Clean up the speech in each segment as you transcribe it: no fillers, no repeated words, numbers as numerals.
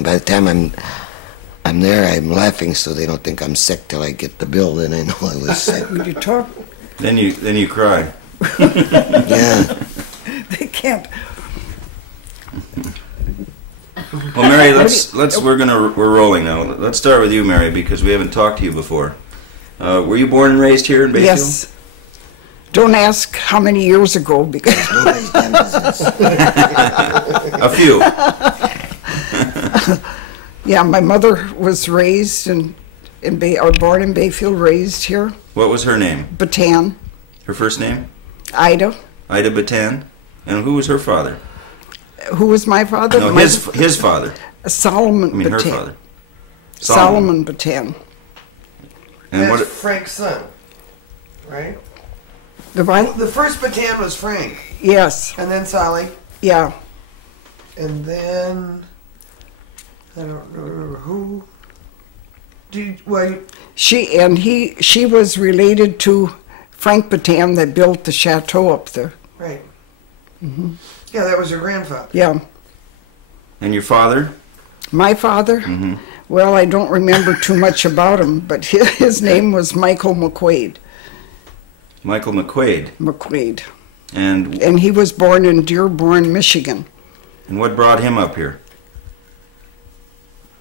And by the time I'm there, I'm laughing so they don't think I'm sick till I get the bill. Then I know I was sick. Would you talk? Then you cry. Yeah. They can't. Well, Mary, we're rolling now. Let's start with you, Mary, because we haven't talked to you before. Were you born and raised here in Bayfield? Yes. Don't ask how many years ago, because Nobody's damn business. A few. yeah, my mother was raised or born in Bayfield, raised here. What was her name? Batan. Her first name? Ida. Ida Batan. And who was her father? Who was my father? No, his father. Solomon. I mean, her Batan. father. Solomon Batan. And That's what? Frank's son, right? The what? The first Batan was Frank, Yes. and then Sally, Yeah. and then I don't remember who. She was related to Frank Batan that built the chateau up there. Right. Yeah, that was her grandfather. Yeah. And your father? My father? Mm-hmm. Well, I don't remember too much about him, but his name was Michael McQuaid. Michael McQuaid. McQuaid. And And he was born in Dearborn, Michigan. what brought him up here?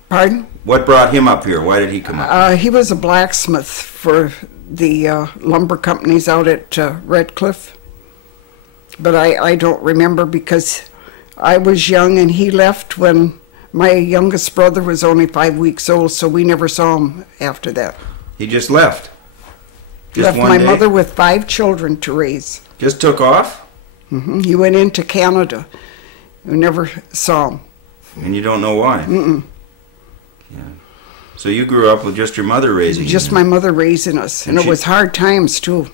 Pardon? What brought him up here? Why did he come up? He was a blacksmith for the lumber companies out at Red Cliff. But I don't remember because I was young and he left when my youngest brother was only 5 weeks old, so we never saw him after that. He just left. Just Left one my day? mother with 5 children to raise. Just took off? He went into Canada. We never saw him. And you don't know why? Mm-mm. Yeah. So you grew up with just your mother raising you? Just my mother raising us, and it was hard times too.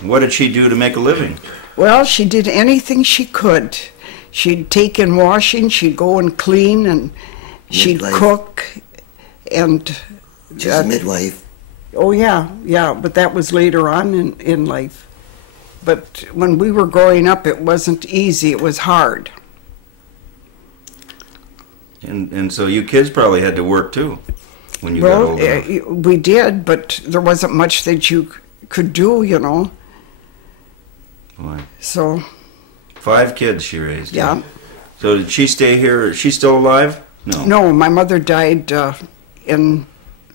What did she do to make a living? Well, she did anything she could. She'd take in washing, she'd go and clean, and she'd Midwife. cook, and... She's a midwife. Oh, yeah, but that was later on in life. But when we were growing up, it wasn't easy, it was hard. And so you kids probably had to work too when you got old enough. We did, but there wasn't much that you could do, you know. Why? So, 5 kids she raised. yeah. So did she stay here? Is she still alive? No. No, my mother died in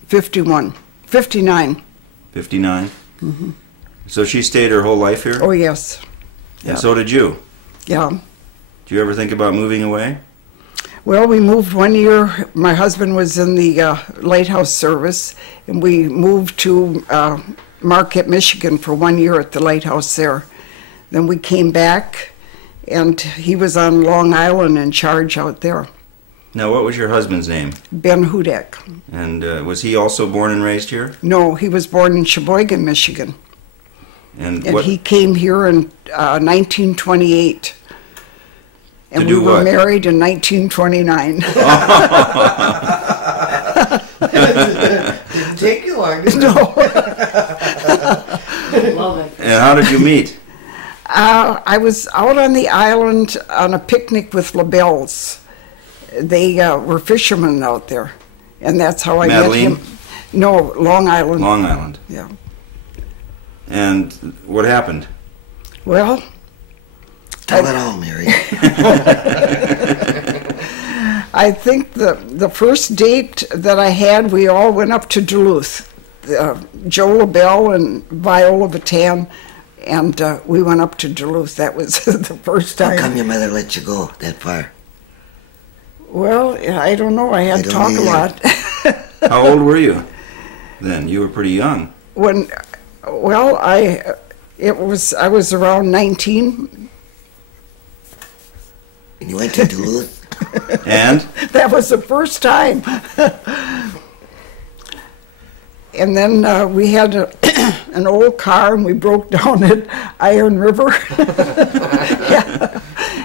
59. 59? Mm-hmm. So she stayed her whole life here? Oh, yes. And so did you? Yeah. Did you ever think about moving away? Well, we moved 1 year. My husband was in the lighthouse service, and we moved to Marquette, Michigan for 1 year at the lighthouse there. Then we came back, and he was on Long Island in charge out there. Now, what was your husband's name? Ben Hudak. And was he also born and raised here? No, he was born in Sheboygan, Michigan. And And what? he came here in 1928. And To we do were what? married in 1929. Didn't take you long, did it? No. And how did you meet? I was out on the island on a picnic with LaBelle's. They were fishermen out there, and that's how I Madeline? met him. No, Long Island. Long Island. Yeah. And what happened? Well, Tell it all, Mary. I think the first date that I had, we all went up to Duluth. Joe LaBelle and Viola Batan, and we went up to Duluth. That was the first How time. come your mother let you go that far? Well, I don't know. I I had to don't talk a either. lot. How old were you then? You were pretty young. Well, I was around 19. And you went to Duluth? And? That was the first time. And then we had an old car, and we broke down at Iron River.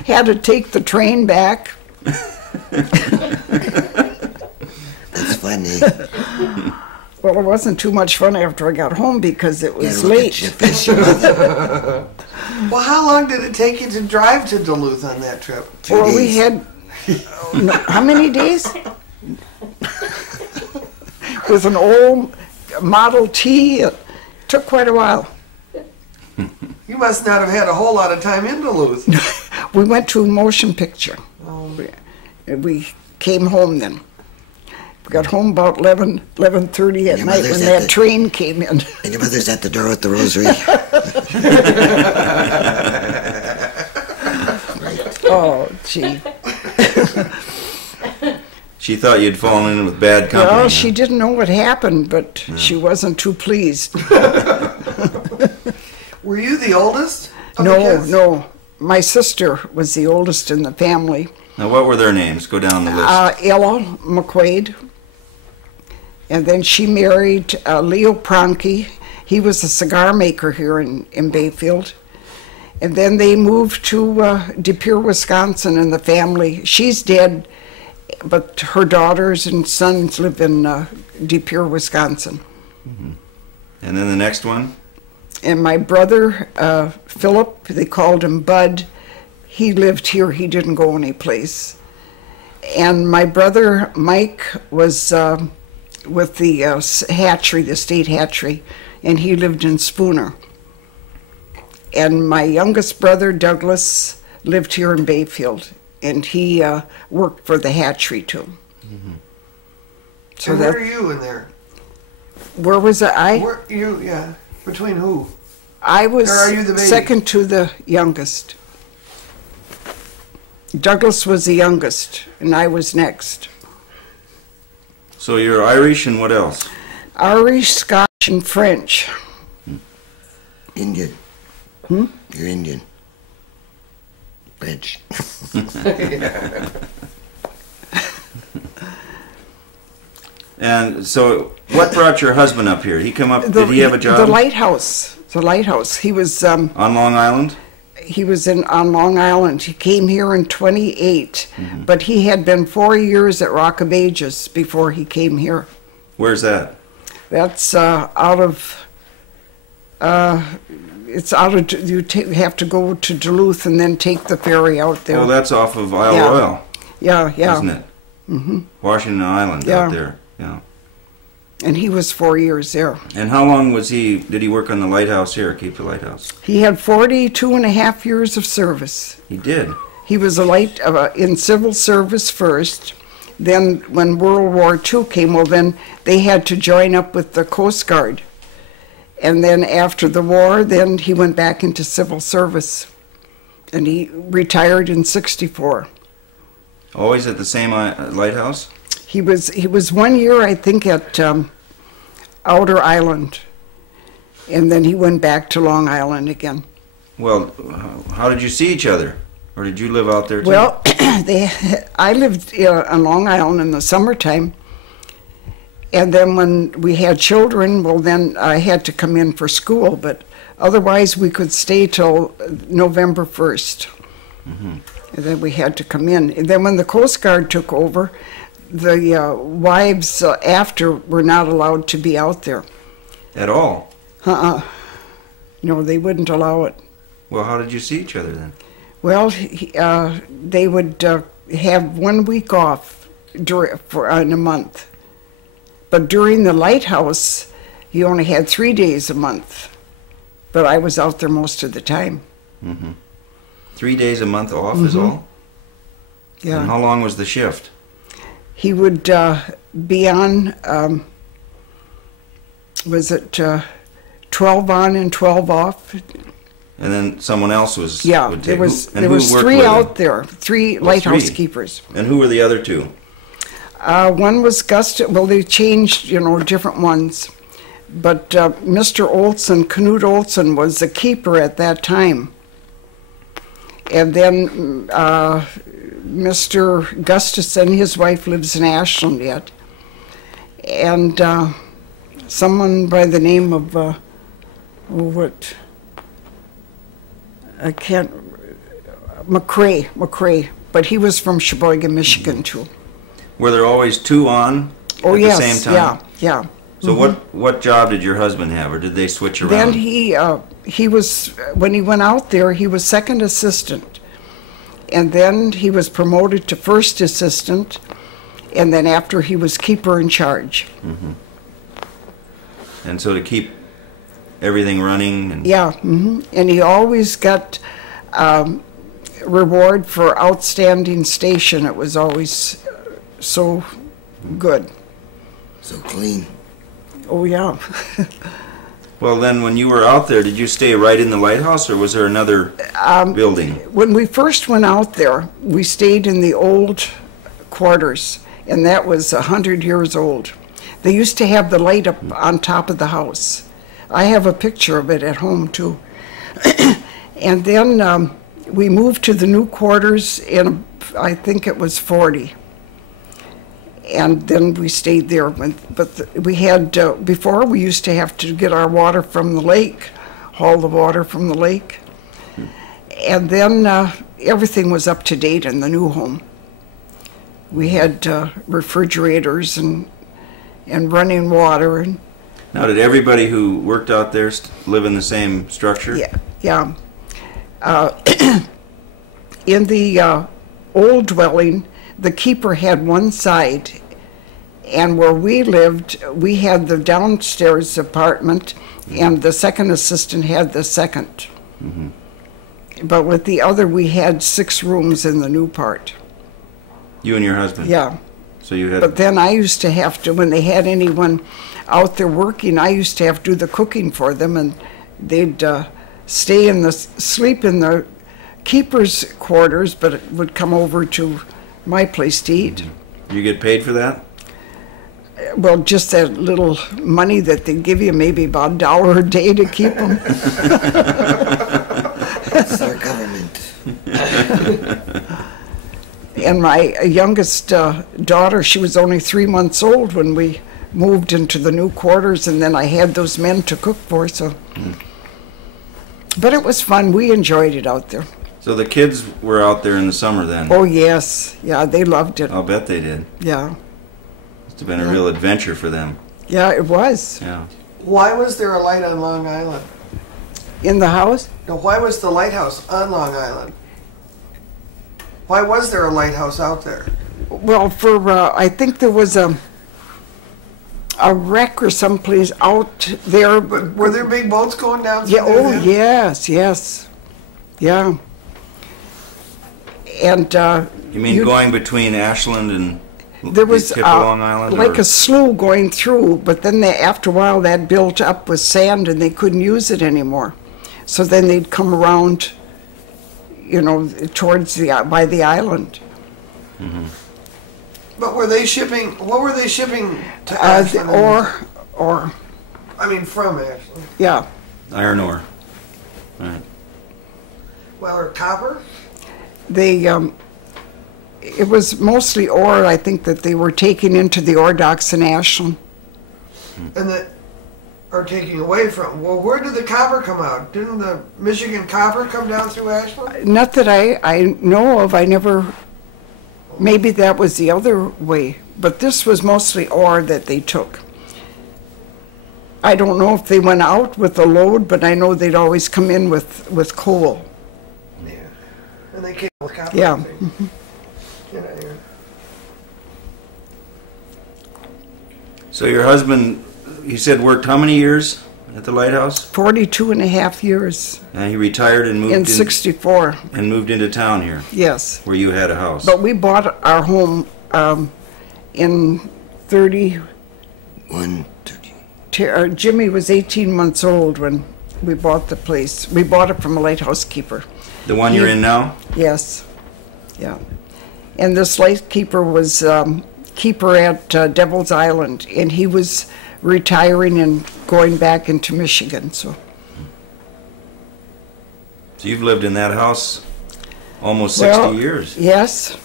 Had to take the train back. That's funny. Well, it wasn't too much fun after I got home because it was Look at late. your fish, your mother. Well, how long did it take you to drive to Duluth on that trip? 3 Well, we days. had No, how many days? With an old Model T, it took quite a while. You must not have had a whole lot of time in Duluth. We went to a motion picture. We came home then. We got home about 11:30 at Your night mother's when at that the- train came in. And your mother's at the door with the rosary. Oh, gee. She thought you'd fallen in with bad company. Well, she didn't know what happened, but she wasn't too pleased. Were you the oldest of the No, kids? no. My sister was the oldest in the family. Now, what were their names? Go down the list. Ella McQuaid. And then she married Leo Pronke. He was a cigar maker here in Bayfield. And then they moved to De Pere, Wisconsin, and the family. She's dead, but her daughters and sons live in De Pere, Wisconsin. And then the next one? And my brother, Philip, they called him Bud, he lived here, he didn't go anyplace. And my brother, Mike, was with the hatchery, the state hatchery, and he lived in Spooner. And my youngest brother, Douglas, lived here in Bayfield, and he worked for the hatchery too. So And that, where are you in there? where was I? Where you? Yeah. Between who? I was Or are you the baby? second to the youngest. Douglas was the youngest, and I was next. So you're Irish and what else? Irish, Scotch, and French. Indian. You're Indian. French. And so what brought your husband up here? He come up, did he have a job? The lighthouse. The lighthouse. He was On Long Island? on Long Island. He came here in 28, but he had been 4 years at Rock of Ages before he came here. Where's that? That's out of. It's out of. You have to go to Duluth and then take the ferry out there. Oh, that's off of Isle Yeah. Royale, yeah. isn't it? Washington Island Yeah. out there. Yeah. And he was 4 years there. And how long did he work on the lighthouse here, keep the lighthouse? He had 42 and a half years of service. He did. He was in civil service first. Then when World War II came, well, then they had to join up with the Coast Guard. And then after the war, then he went back into civil service. And he retired in 64. Always at the same lighthouse? He was 1 year, I think, at Outer Island. And then he went back to Long Island again. Well, how did you see each other? Or did you live out there too? Well, I lived on Long Island in the summertime. And then when we had children, well, then I had to come in for school. But otherwise, we could stay till November 1st. And then we had to come in. And then when the Coast Guard took over, the wives after were not allowed to be out there. At all? No, they wouldn't allow it. Well, how did you see each other then? Well, they would have 1 week off in a month. But during the lighthouse, he only had 3 days a month. But I was out there most of the time. 3 days a month off is all? Yeah. And how long was the shift? He would be on, was it 12 on and 12 off? And then someone else was... Yeah, would there take- was and there who was worked 3 with him? out there, 3 lighthouse three. keepers. And who were the other two? One was well, they changed, different ones. But Mr. Olson, Knut Olson, was the keeper at that time. And then Mr. Gustafson, his wife lives in Ashland yet. And someone by the name of, McCrae, but he was from Sheboygan, Michigan too. Were there always 2 on Oh at yes, the same time? yeah. So what job did your husband have, or did they switch around? Then he was, when he went out there, he was second assistant. and then he was promoted to first assistant, and then after he was keeper in charge. And so to keep everything running. And Yeah, and he always got reward for outstanding station. It was always so good. So clean. Oh, yeah. Well, then when you were out there, did you stay right in the lighthouse, or was there another building? When we first went out there, we stayed in the old quarters, and that was 100 years old. They used to have the light up on top of the house. I have a picture of it at home, too. And then we moved to the new quarters in, I think it was 40. And then we stayed there. But we had, before we used to have to get our water from the lake, haul the water from the lake. And then everything was up to date in the new home. We had refrigerators and running water. And Now, did everybody who worked out there live in the same structure? yeah. In the old dwelling, the keeper had one side, and where we lived, we had the downstairs apartment, and the second assistant had the second. But with the other, we had 6 rooms in the new part. You and your husband? Yeah. So you had... But then I used to have to, when they had anyone out there working, I used to have to do the cooking for them, and they'd sleep in the keeper's quarters, but it would come over to my place to eat. You get paid for that? Well, just that little money that they give you, maybe about $1 a day to keep them. That's our government. And my youngest daughter, she was only 3 months old when we moved into the new quarters, and then I had those men to cook for, so. But it was fun. We enjoyed it out there. So the kids were out there in the summer then? Oh, yes. Yeah, they loved it. I'll bet they did. Yeah. Must have been a real adventure for them. Yeah, it was. Yeah. Why was there a light on Long Island? In the house? No, why was the lighthouse on Long Island? Why was there a lighthouse out there? Well, I think there was a wreck or someplace out there. But were there big boats going down through Yeah, there oh, then? yes. Yeah. And You mean going between Ashland and there was tip of Long Island? like or? a slough going through, but then after a while that built up with sand and they couldn't use it anymore. So then they'd come around, towards by the island. But were they shipping? What were they shipping to Ashland? Or I mean, from Ashland. yeah. Iron ore. Right. Well, or copper. It was mostly ore, I think, that they were taking into the ore docks in Ashland. And that are taking away from. Well, where did the copper come out? Didn't the Michigan copper come down through Ashland? Not that I know of. I never. Maybe that was the other way, but this was mostly ore that they took. I don't know if they went out with a load, but I know they'd always come in with coal. Yeah. And they came with copper. Yeah. Get out of here. So your husband, he said, worked how many years at the lighthouse? 42 and a half years. And he retired and moved In 64, and moved into town here, yes. where you had a house. But we bought our home in 30. 130. Jimmy was 18 months old when we bought the place. We bought it from a lighthouse keeper. The one you're in now? Yes, yeah. And this lightkeeper was keeper at Devil's Island, and he was retiring and going back into Michigan. So you've lived in that house almost 60 years. Yes.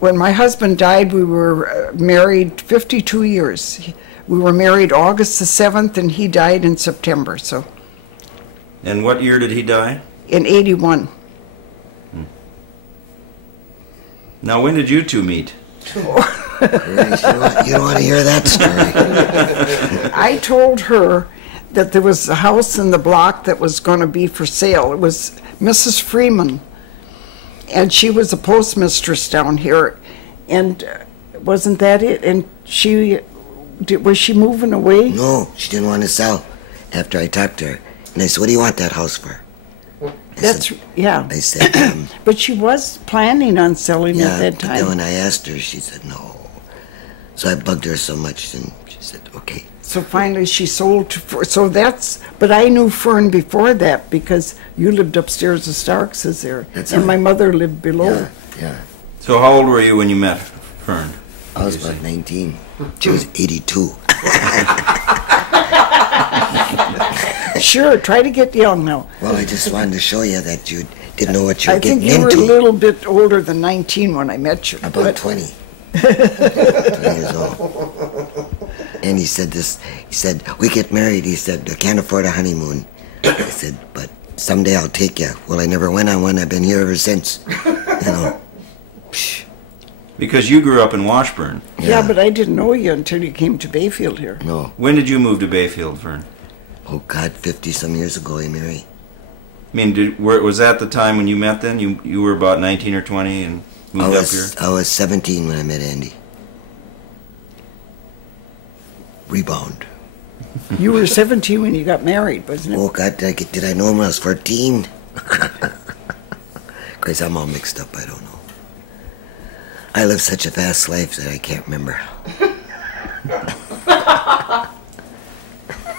When my husband died, we were married 52 years. We were married August the 7th, and he died in September. So And what year did he die? in 81. Now, when did you two meet? Grace, you don't want to hear that story. I told her that there was a house in the block that was going to be for sale. It was Mrs. Freeman. and she was a postmistress down here, and wasn't that it? And was she moving away? No, she didn't want to sell after I talked to her. And I said, what do you want that house for? Yeah. I said, But she was planning on selling at that but time. then when I asked her, she said no. So I bugged her so much, and she said, okay. So finally she sold to but I knew Fern before that because you lived upstairs, the Starkses there. And my mother lived below. Yeah. So how old were you when you met Fern? I was about 19. She was 82. Sure, try to get young now. Well, I just wanted to show you that you didn't know what you were I think getting you into. were a little bit older than 19 when I met you. About 20. 20 years old. And he said, we get married. He said, I can't afford a honeymoon. I said, but someday I'll take you. Well, I never went on one. I've been here ever since. You know. Because you grew up in Washburn. Yeah, but I didn't know you until you came to Bayfield here. No. When did you move to Bayfield, Fern? Oh, God, 50-some years ago, I married. I mean, was that the time when you met then? You were about 19 or 20 and moved up here? I was 17 when I met Andy. Rebound. You were 17 when you got married, wasn't it? Oh, God, did I know him when I was 14? Because I'm all mixed up, I don't know. I live such a fast life that I can't remember.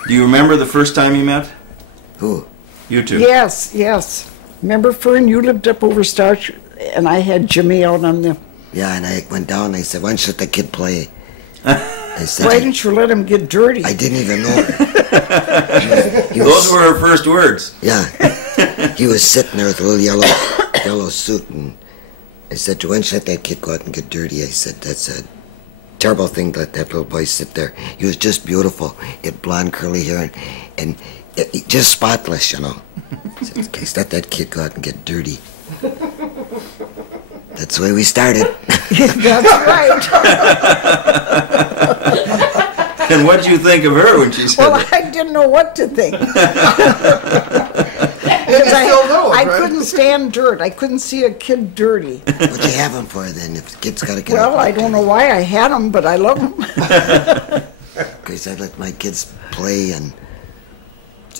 Do you remember the first time you met? Who? You two? Yes. Remember, Fern, you lived up over Starch, and I had Jimmy out on the... Yeah, and I went down and I said, why don't you let the kid play? I said, Why didn't you let him get dirty? I didn't even know her. Those were her first words. Yeah. He was sitting there with a little yellow suit, and I said, why don't you let that kid go out and get dirty? I said, that's a terrible thing to let that little boy sit there. He was just beautiful. He had blonde curly hair and just spotless, you know. I said, okay, let that kid go out and get dirty. That's the way we started. That's right. And what did you think of her when she said Well, that? I didn't know what to think. I couldn't stand dirt. I couldn't see a kid dirty. What you have him for then? If the kid's got to get Well, up I don't know why I had them, but I love them. Because I let my kids play and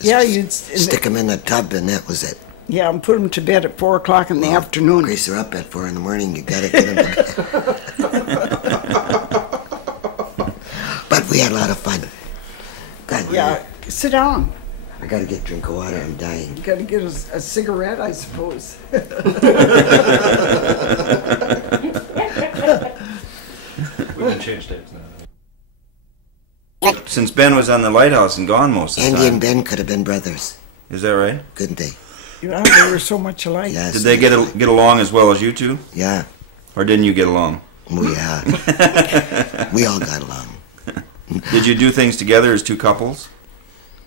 Yeah, stick them in the tub, and that was it. Yeah, and put them to bed at 4 o'clock in the afternoon. Grace, they're up at 4 in the morning. You got to get them to bed. But we had a lot of fun. God, Yeah, sit down. I got to get a drink of water. I'm dying. You got to get a cigarette, I suppose. We've been changed dates now. Since Ben was on the lighthouse and gone most of the Andy time. and Ben could have been brothers, Is that right? couldn't they? Yeah, they were so much alike. Yes. Did they get along as well as you two? Yeah. Or didn't you get along? Oh, yeah. We all got along. Did you do things together as two couples?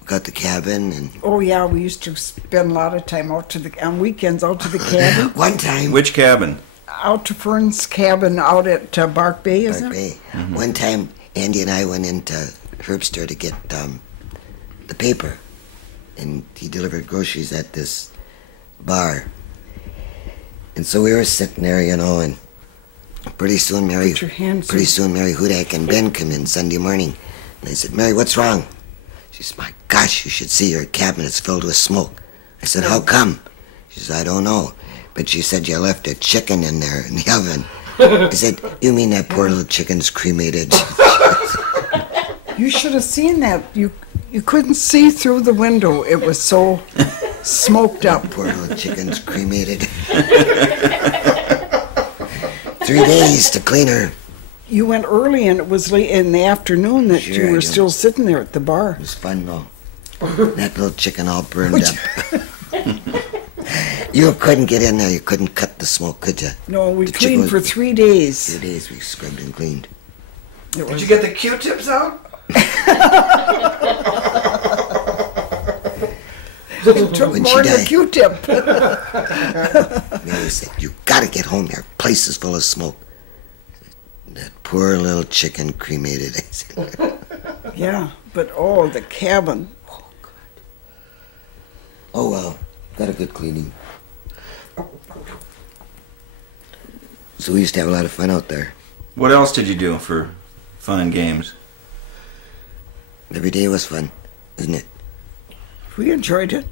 We got the cabin and Oh, yeah, we used to spend a lot of time on weekends out to the cabin. one time. Which cabin? Out to Fern's cabin out at Bark Bay, isn't Park it? Bay. One time, Andy and I went into Herbster to get the paper, and he delivered groceries at this bar. And so we were sitting there, you know, and pretty soon Mary Hudak and Ben come in Sunday morning, and I said, Mary, what's wrong? She said, my gosh, you should see your cabinet's filled with smoke. I said, how come? She said, I don't know. But she said you left a chicken in there in the oven. I said, you mean that poor little chicken's cremated? You should have seen that. You couldn't see through the window. It was so smoked up. Poor little chicken's cremated. 3 days to clean her. You went early, and it was late in the afternoon that Sure, you I were know. still sitting there at the bar. It was fun though. That little chicken all burned up. You couldn't get in there. You couldn't cut the smoke, could you? No, we The chicken cleaned was- for 3 days. 3 days we scrubbed and cleaned. It Did was, you get the Q-tips out? it took When more she than a died. Q-tip. Mary said, you gotta get home. Your place is full of smoke. That poor little chicken cremated. I said, Yeah, but oh, the cabin. oh well, got a good cleaning. So we used to have a lot of fun out there. What else did you do for fun and games? Every day was fun, isn't it? We enjoyed it.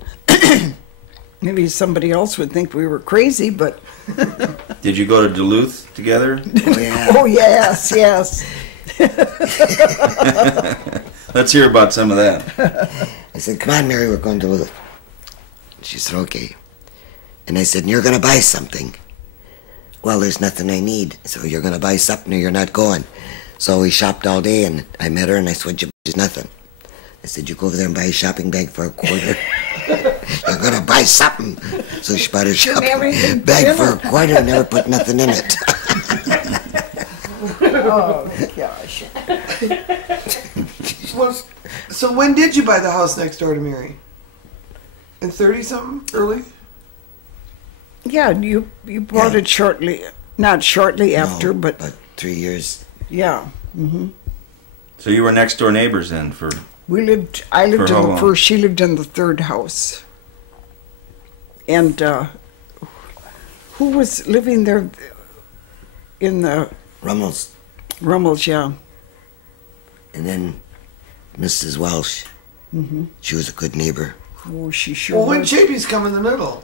Maybe somebody else would think we were crazy, but... Did you go to Duluth together? Oh, yeah. Oh, yes, yes. Let's hear about some of that. I said, come on, Mary, we're going to Duluth. She said, okay. And I said, and you're going to buy something. Well, there's nothing I need. So you're going to buy something or you're not going. So we shopped all day, and I met her, and I said, there's nothing. I said, you go over there and buy a shopping bag for $0.25. You're going to buy something. So she bought a shopping bag for $0.25 and never put nothing in it. Oh, gosh. So when did you buy the house next door to Mary? In 30-something? Early? Yeah, you bought it shortly, not shortly after, No, but... about 3 years. Yeah. Mm-hmm. So you were next door neighbors then for... I lived For in how the long? first, she lived in the third house. And who was living there in the Rummels. Rummels, yeah. And then Mrs. Welsh. Mm-hmm. She was a good neighbor. Oh, she sure Well, when was. Chapey's come in the middle.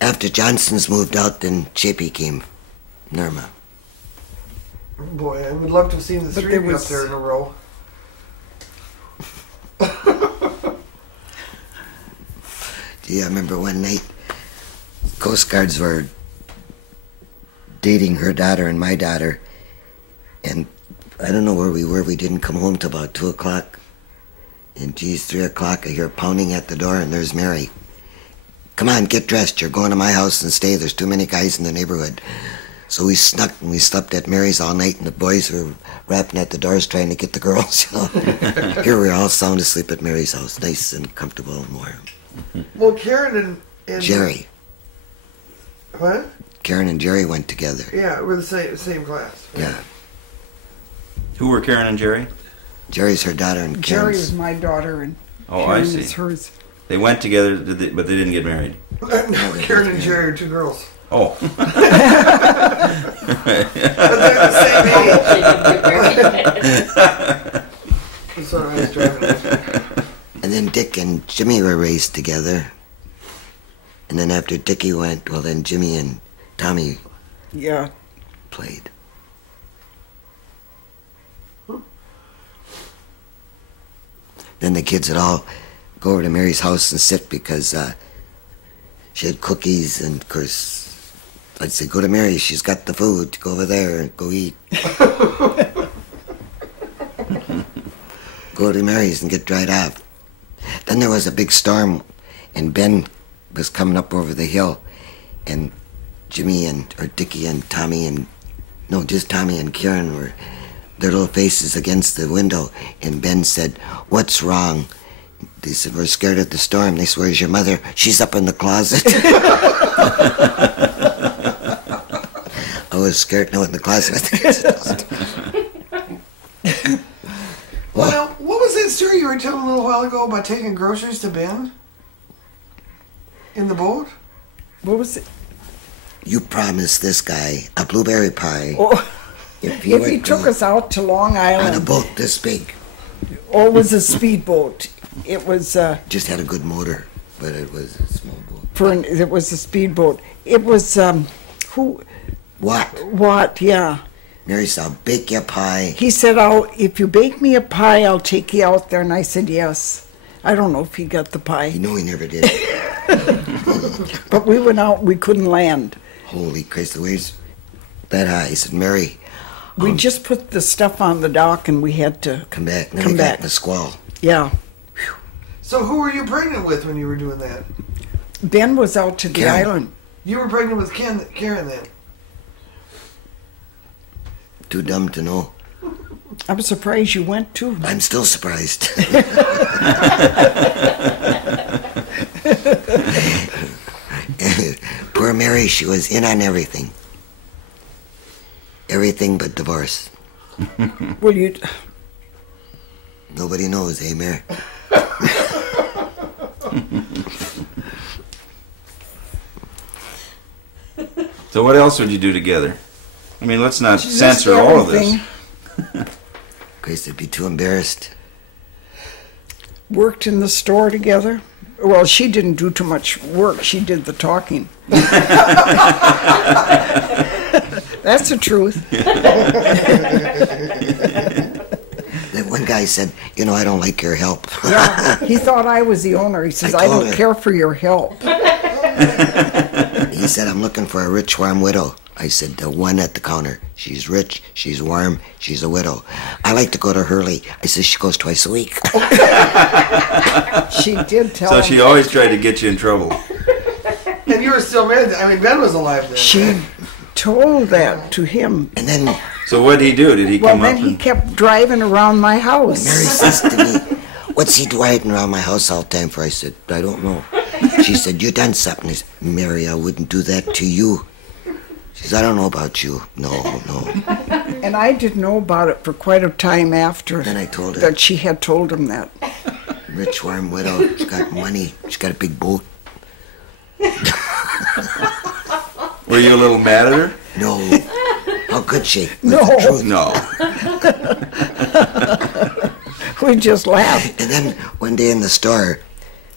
After Johnson's moved out, then Chapey came. Norma. Boy, I would love to have seen the But three there of you up was- there in a row. Yeah, I remember one night, Coast Guards were dating her daughter and my daughter, and I don't know where we were. We didn't come home till about 2 o'clock. And geez, 3 o'clock, I hear pounding at the door, and there's Mary. Come on, get dressed. You're going to my house and stay. There's too many guys in the neighborhood. So we snuck and we slept at Mary's all night, and the boys were rapping at the doors trying to get the girls. Here we are all sound asleep at Mary's house, nice and comfortable and warm. Well, Karen and Jerry. What? Karen and Jerry went together. Yeah, we're the same class. Yeah. Who were Karen and Jerry? Jerry's her daughter and Jerry Karen's. is my daughter, and Oh, Karen I see. is hers. They went together, but they didn't get married. No, Karen and Jerry are two girls. Oh. But they're the same age. That's what I was driving at. And then Dick and Jimmy were raised together. And then after Dickie went, well, then Jimmy and Tommy Yeah. played. Then the kids would all go over to Mary's house and sit because she had cookies, and of course I'd say, go to Mary, she's got the food, go over there and go eat. Go to Mary's and get dried off. Then there was a big storm, and Ben was coming up over the hill, and Jimmy or Dickie and Tommy and, no, just Tommy and Karen were, their little faces against the window, and Ben said, what's wrong? They said, we're scared of the storm. They said, where's your mother? She's up in the closet. I was scared, no, in the closet. Well, what was that story you were telling a little while ago about taking groceries to Ben? In the boat? What was it? You promised this guy a blueberry pie Oh, if if he went took us out to Long on a Island. boat this big. Oh, it was a speedboat. It was Just had a good motor, but it was a small boat. it was a speedboat. It was who? What? Yeah. Mary said, I'll bake you a pie. He said, if you bake me a pie, I'll take you out there. And I said, yes. I don't know if he got the You pie. know he never did. But we went out, we couldn't land. Holy Christ, the waves that high. He said, Mary, We just put the stuff on the dock and we had to, come back. And then Come we got back. in a squall. yeah. So who were you pregnant with when you were doing that? Ben was out to the Karen. island. You were pregnant with Karen then? Too dumb to know. I'm surprised you went too. I'm still surprised. Poor Mary, she was in on everything. Everything but divorce. Well, you, Nobody knows, eh, Mary? So what else would you do together? I mean, let's not Just censor all of this. everything. Grace would be too embarrassed. Worked in the store together. Well, she didn't do too much work. She did the talking. That's the truth. That one guy said, you know, I don't like your help. Yeah, he thought I was the owner. He says, I told don't her. care for your help. He said, I'm looking for a rich, warm widow. I said, the one at the counter. She's rich, she's warm, she's a widow. I like to go to Hurley. I said, she goes twice a week. She did tell So him. she always tried to get you in trouble. And you were still married. I mean, Ben was alive then. She told that to him. And then So what did he do? Did he Well, come then up he and... kept driving around my house. Mary says to me, what's he driving around my house all the time for? I said, I don't know. She said, you done something. I said, Mary, I wouldn't do that to you. She says, I don't know about you. No. And I didn't know about it for quite a time after Then I told her. that she had told him that. Rich, warm widow. She's got money. She's got a big boat. Were you a little mad at her? No. How could she? With No. the truth. No. We just laughed. And then one day in the store,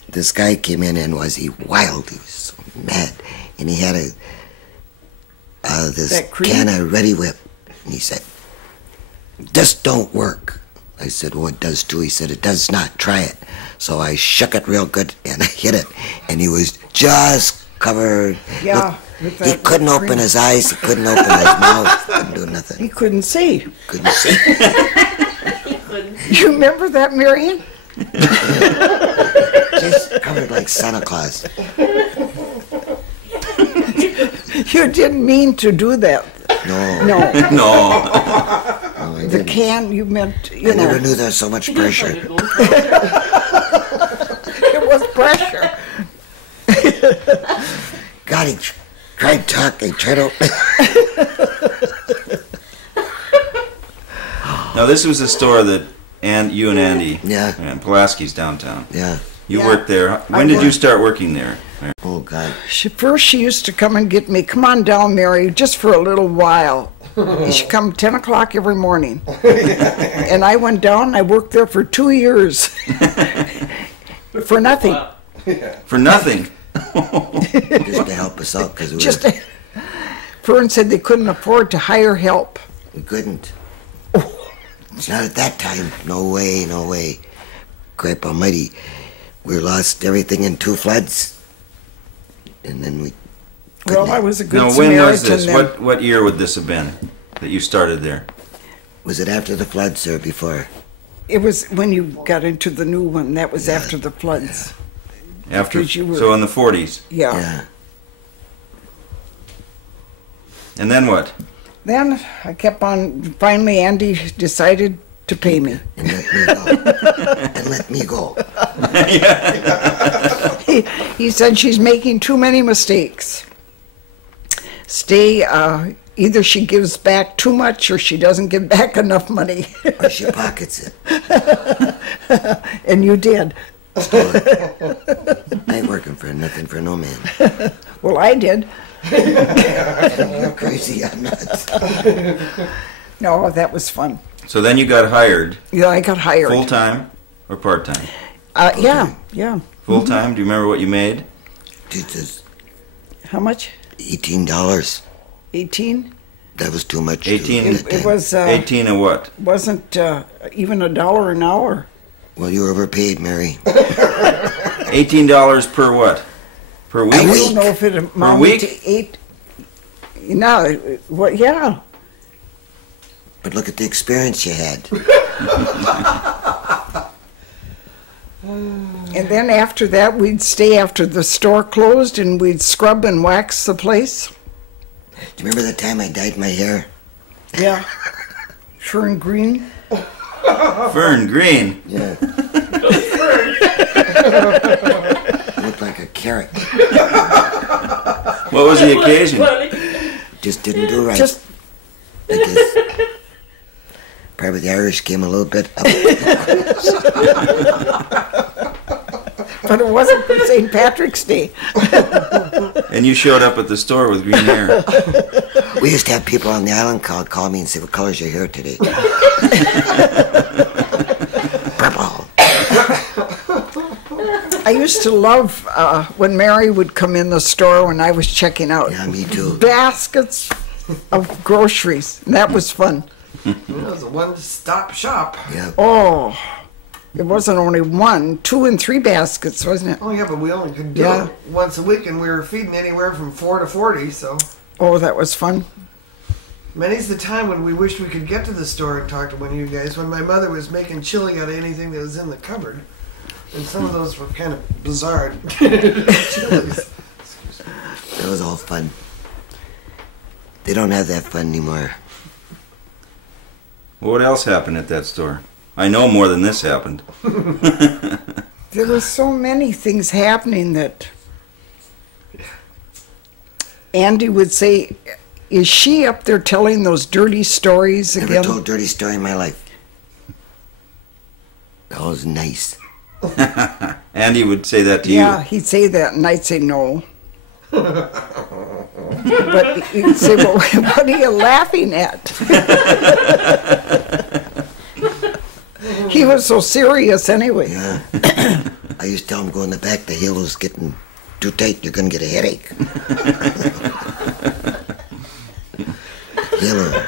this guy came in and was he wild. He was so mad. And he had this That cream? can of Ready Whip. And he said, this don't work. I said, well, it does too. He said, it does not. Try it. So I shook it real good and I hit it. And he was just covered. Yeah. Look, with he that couldn't cream. open his eyes. He couldn't open his mouth. Couldn't do nothing. He couldn't see. Couldn't see. You remember that, Marion? Just covered like Santa Claus. You didn't mean to do that. No. No. No. No, I The didn't. can, you meant, I you know, never knew there was so much pressure. it was pressure. God, he tried talking, tried to... Now this was a store that you and Andy Yeah. and Pulaski's downtown. Yeah. You Yeah. worked there. When did you start working there? Oh, God. First, she used to come and get me. Come on down, Mary, just for a little while. And she'd come 10 o'clock every morning. And I went down and I worked there for 2 years. For nothing. For nothing. Just to help us out, because Just Fern said they couldn't afford to hire help. we couldn't. Not at that time. No way, no way. Crap almighty. We lost everything in 2 floods. And then we... Well, I was a good Now Samaritan when was this? then. What year would this have been that you started there? Was it after the floods or before? It was when you got into the new one. That was after the floods. After, Because you were- so in the 40s. Yeah. Yeah. And then what? Then I kept on. Finally, Andy decided to pay me. And let me go. And let me go. He said she's making too many mistakes. Stay. Either she gives back too much or she doesn't give back enough money. Or she pockets it. And you did. I ain't working for nothing for no man. Well, I did. You're crazy, I'm nuts. No, that was fun. So then you got hired Yeah, I got hired. full time or part time? Yeah. Full time. Do you remember what you made? Jesus, How much? $18. 18? That was too much. 18. at that It time. was. 18 of what? Wasn't even $1 an hour. Well, you were overpaid, Mary. $18 per what? Per week? I don't know if it amounted week? to 8. No, what? Yeah. But look at the experience you had. And then after that, we'd stay after the store closed, and we'd scrub and wax the place. Do you remember the time I dyed my hair? Yeah. Fern green. Fern Green. Yeah. It looked like a carrot. What was the occasion? Just didn't do right. Just I guess. Probably the Irish came a little bit up. but it wasn't for St. Patrick's Day. And And you showed up at the store with green hair. We used to have people on the island call me and say, "What color's your hair today?" Purple. I used to love when Mary would come in the store when I was checking out. Yeah, me too. Baskets of groceries. And that was fun. It was a one-stop shop. Yeah. Oh, it wasn't only 1, 2, and 3 baskets, wasn't it? Oh yeah, but we only could do Yeah. it once a week, and we were feeding anywhere from 4 to 40. So Oh, that was fun. many's the time when we wished we could get to the store and talk to one of you guys. When my mother was making chili out of anything that was in the cupboard, and some of those were kind of bizarre chilies. That was all fun. They don't have that fun anymore. What else happened at that store? I know more than this happened. There were so many things happening that Andy would say, "Is she up there telling those dirty stories Never again?" told a dirty story in my life. That was nice. Andy would say that to Yeah, you. he'd say that, and I'd say no. But he'd say, "Well, what are you laughing at?" He was so serious anyway. Yeah. I used to tell him, go in the back, the halo's getting too tight, you're going to get a headache. Halo.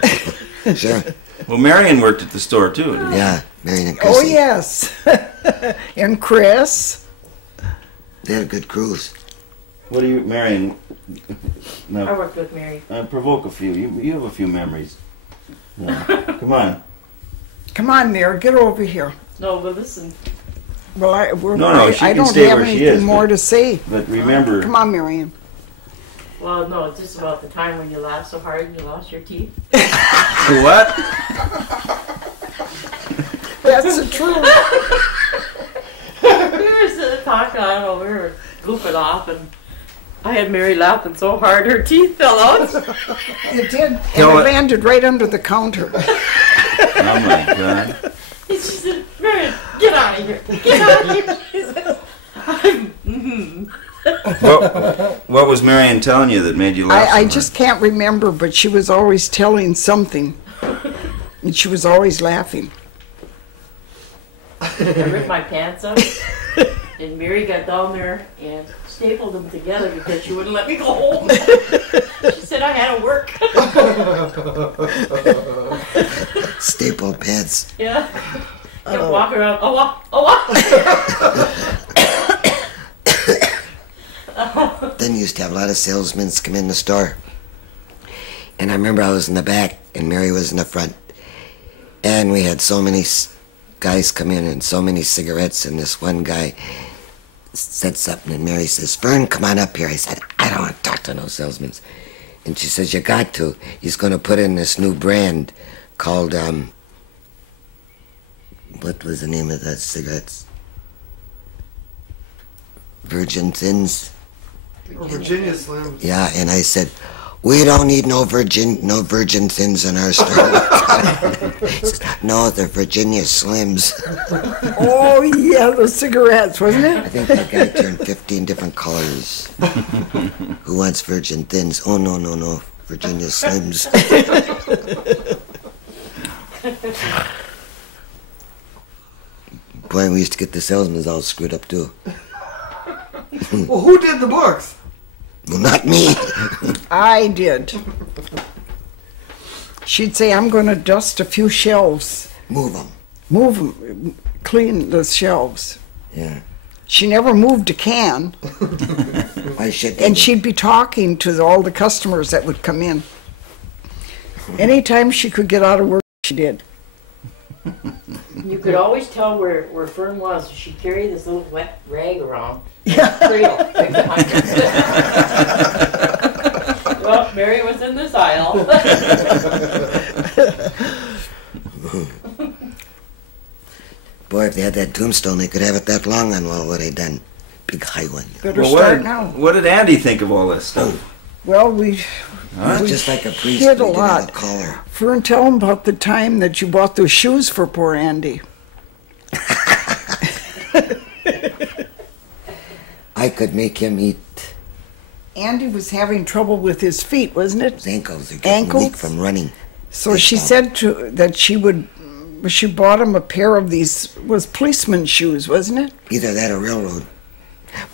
Sure. Well, Marion worked at the store too. didn't she? Yeah, Marion and Chrissy. Oh, yes. And Chris. They had a good cruise. What do you, Marion? I Now, worked with Mary. provoke a few. You have a few memories. Yeah. Come on. Come on, Mary, get over here. No, but listen, Well, No, she I can don't stay have where she anything is, more but- to say. But remember, Come on, Marion. well, no, it's just about the time when you laughed so hard and you lost your teeth. what? That's the truth. We were sitting talking, I don't know, we were goofing off, and I had Mary laughing so hard her teeth fell out. It did. And Tell it it- landed right under the counter. Oh my God. And she said, Mary, get out of here. Get out of here. She said, What was Marion telling you that made you laugh? so I hard? just can't remember, but she was always telling something. And she was always laughing. I ripped my pants up, and Mary got down there and stapled them together because she wouldn't let me go home. She said I had to work. Staple pants. Yeah. Kept walking around. Oh, Then you used to have a lot of salesmen come in the store. And I remember I was in the back and Mary was in the front. And we had so many guys come in and so many cigarettes. And this one guy said something and Mary says, "Fern, come on up here." I said, "I don't want to talk to no salesmen." And she says, "You got to. He's going to put in this new brand called, what was the name of that cigarettes? Virgin Thins." Virginia Slims. Yeah, and I said, "We don't need no virgin thins in our store." He says, "No, they're Virginia Slims." Oh, yeah, the cigarettes, wasn't I it? think the guy turned 15 different colors. Who wants virgin thins? Oh, no, Virginia Slims. Boy, we used to get the salesmen all screwed up too. Well, who did the books? Well, not me. I did. She'd say, "I'm going to dust a few shelves. Move them. Move them, clean the shelves." Yeah. She never moved a can. Why should they? And she'd be talking to all the customers that would come in. Anytime she could get out of work, she did. You could always tell where Fern was. She'd carry this little wet rag around. Yeah. Trail right behind her. Well, Mary was in this aisle. Boy, if they had that tombstone, they could have it that long on what they done. Big high one. Better Well, start now. what did Andy think of all this stuff? Well, we It was just like a priest. hid a We didn't have a lot. collar. Fern, tell them about the time that you bought those shoes for poor Andy. I could make him eat Andy was having trouble with his feet, wasn't it? His ankles are getting weak Ankles? from running. So she said that she bought him a pair of these, was policeman shoes, wasn't it? Either that or railroad.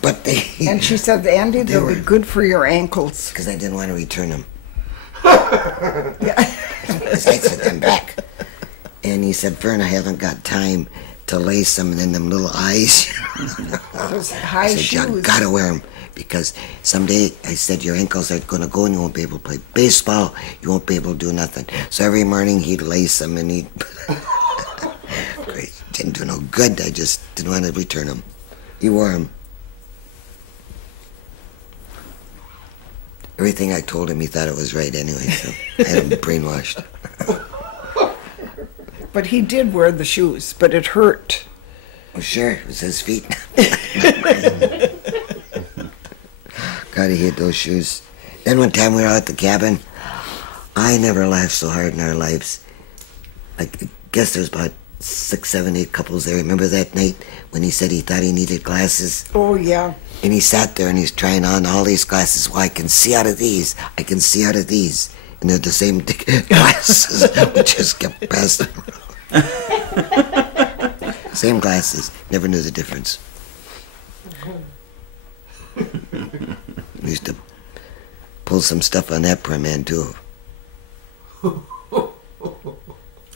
But they... And she said, Andy, they'll be good for your ankles. Because I didn't want to return them. Yeah. Because I sent them back. And he said, Fern, I haven't got time to lace them in them little eyes. Those I high said, you shoes. gotta wear them. Because someday, I said, your ankles aren't going to go and you won't be able to play baseball. You won't be able to do nothing. So every morning he'd lace them and he'd... Didn't do no good. I just didn't want to return them. He wore them. Everything I told him, he thought it was right anyway, so I had him brainwashed. But he did wear the shoes, but it hurt. Well, sure, it was his feet. God, he hate those shoes. Then one time we were out at the cabin, I never laughed so hard in our lives. I guess there's about 6, 7, 8 couples there. Remember that night when he said he thought he needed glasses? Oh, yeah. And he sat there and he's trying on all these glasses. Well, I can see out of these. I can see out of these. And they're the same glasses. We just kept passing around. Same glasses. Never knew the difference. We used to pull some stuff on that poor man, too.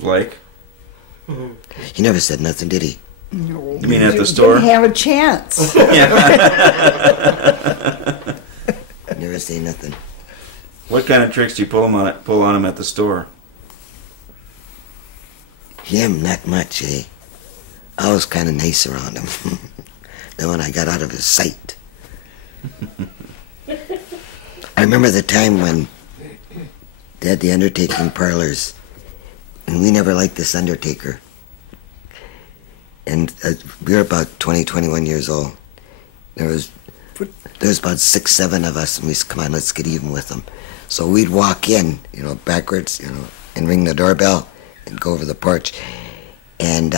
Like? He never said nothing, did he? No. You mean at the store? Didn't have a chance. Never say nothing. What kind of tricks do you pull on him at the store? Him, not much, eh? I was kind of nice around him. Then when I got out of his sight. I remember the time when they had the undertaking parlors, and we never liked this undertaker. And we were about 20, 21 years old. There was about 6, 7 of us, and we said, come on, let's get even with them. So we'd walk in, backwards, and ring the doorbell and go over the porch. And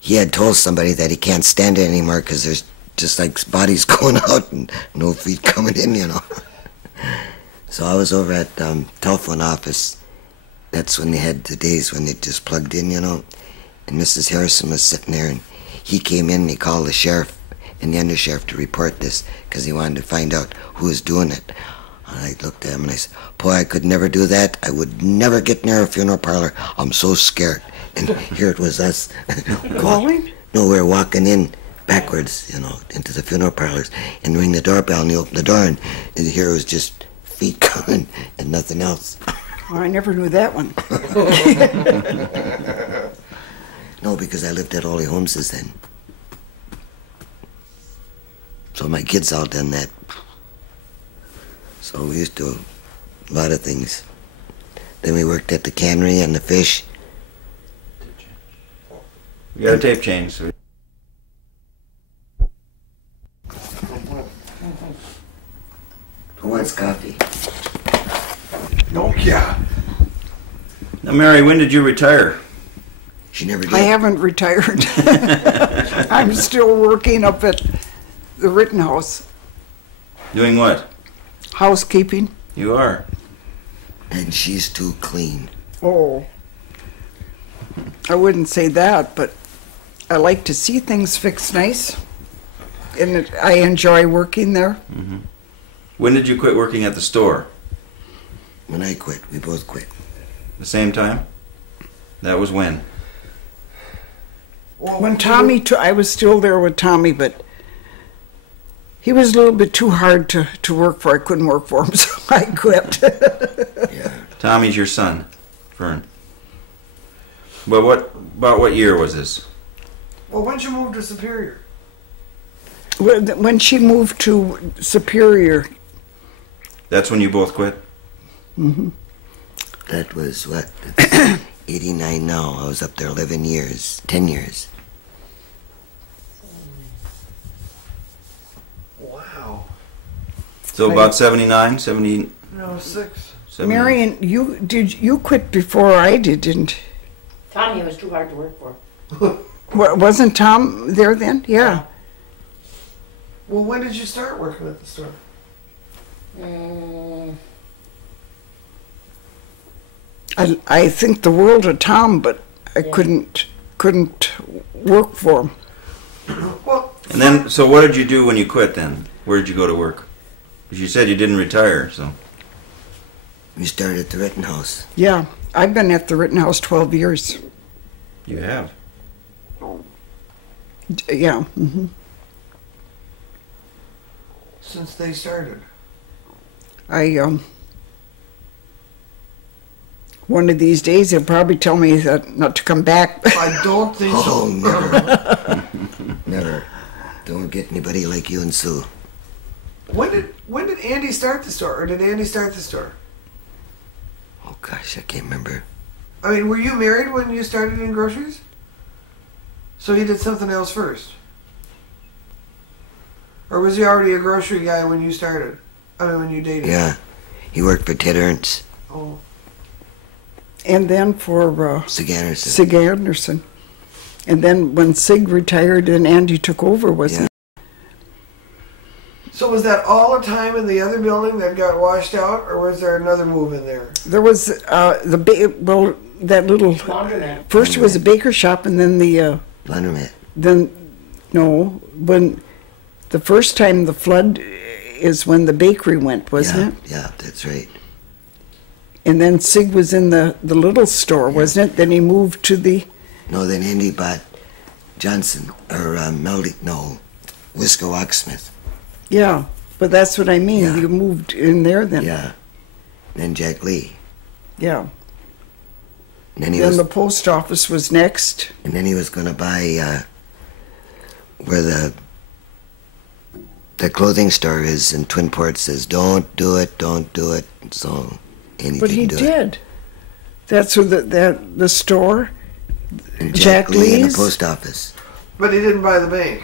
he had told somebody that he can't stand it anymore because there's just like bodies going out and no feet coming in, So I was over at telephone office. That's when they had the days when they just plugged in, And Mrs. Harrison was sitting there, and he came in and he called the sheriff and the undersheriff to report this because he wanted to find out who was doing it. And I looked at him and I said, boy, I could never do that. I would never get near a funeral parlor. I'm so scared. And here it was us. Calling? No, we were walking in backwards, into the funeral parlors and ring the doorbell, and he opened the door, and here was just feet coming and nothing else. Oh, I never knew that one. No, because I lived at Holy Holmes's then. So my kids all done that. So we used to do a lot of things. Then we worked at the cannery and the fish. We got a tape change. So. Who wants coffee? Oh, yeah. Now, Mary, when did you retire? She never did. I haven't retired. I'm still working up at the Rittenhouse. Doing what? Housekeeping. You are. And she's too clean. Oh. I wouldn't say that, but I like to see things fixed nice. And I enjoy working there. Mm-hmm. When did you quit working at the store? When I quit, we both quit. The same time? That was when? When Tommy, I was still there with Tommy, but he was a little bit too hard to work for. I couldn't work for him, so I quit. Yeah. Tommy's your son, Fern. But about what year was this? Well, when'd you move to Superior? When she moved to Superior. That's when you both quit? Mm-hmm. That was what? 89 now. I was up there 11 years. 10 years. Wow. So about 79, 70... No, 6. 70. Marion, you quit before I did, didn't? Tommy was too hard to work for. Wasn't Tom there then? Yeah. Well, when did you start working at the store? I think the world of Tom, but I Yeah. couldn't work for him. Well, And then, so what did you do when you quit then? Where did you go to work? Because you said you didn't retire, so. We started at the Rittenhouse. Yeah, I've been at the Rittenhouse 12 years. You have. Yeah. Hmm. since they started. One of these days they'll probably tell me that not to come back. I don't think Oh, so. never. Never. Don't get anybody like you and Sue. When did Andy start the store, or did Andy start the store? Oh, gosh, I can't remember. I mean, were you married when you started in groceries? So he did something else first? Or was he already a grocery guy when you started? I mean, when you dated? Yeah. He worked for Ted Ernst, Oh. And then for Sig Anderson. Sig Anderson. And then when Sig retired and Andy took over, wasn't So was that all the time in the other building that got washed out, or was there another move in there? it? There was that little. Laundromat. First it was a baker shop, and then Laundromat. when the first time the flood is when the bakery went, wasn't it? Yeah, that's right. And then Sig was in the little store, wasn't it? Then he moved to the. No, then Andy bought Johnson, or Wisco Locksmith. Yeah, but that's what I mean. Yeah. You moved in there then. Yeah. Then Jack Lee. Yeah. And then he Then was the post office was next. going to buy where the clothing store is in Twin Ports. Says, don't do it. And so Andy But he didn't do it. did. That's where the store. And Jack Lee in the Lee's? post office. But he didn't buy the bank.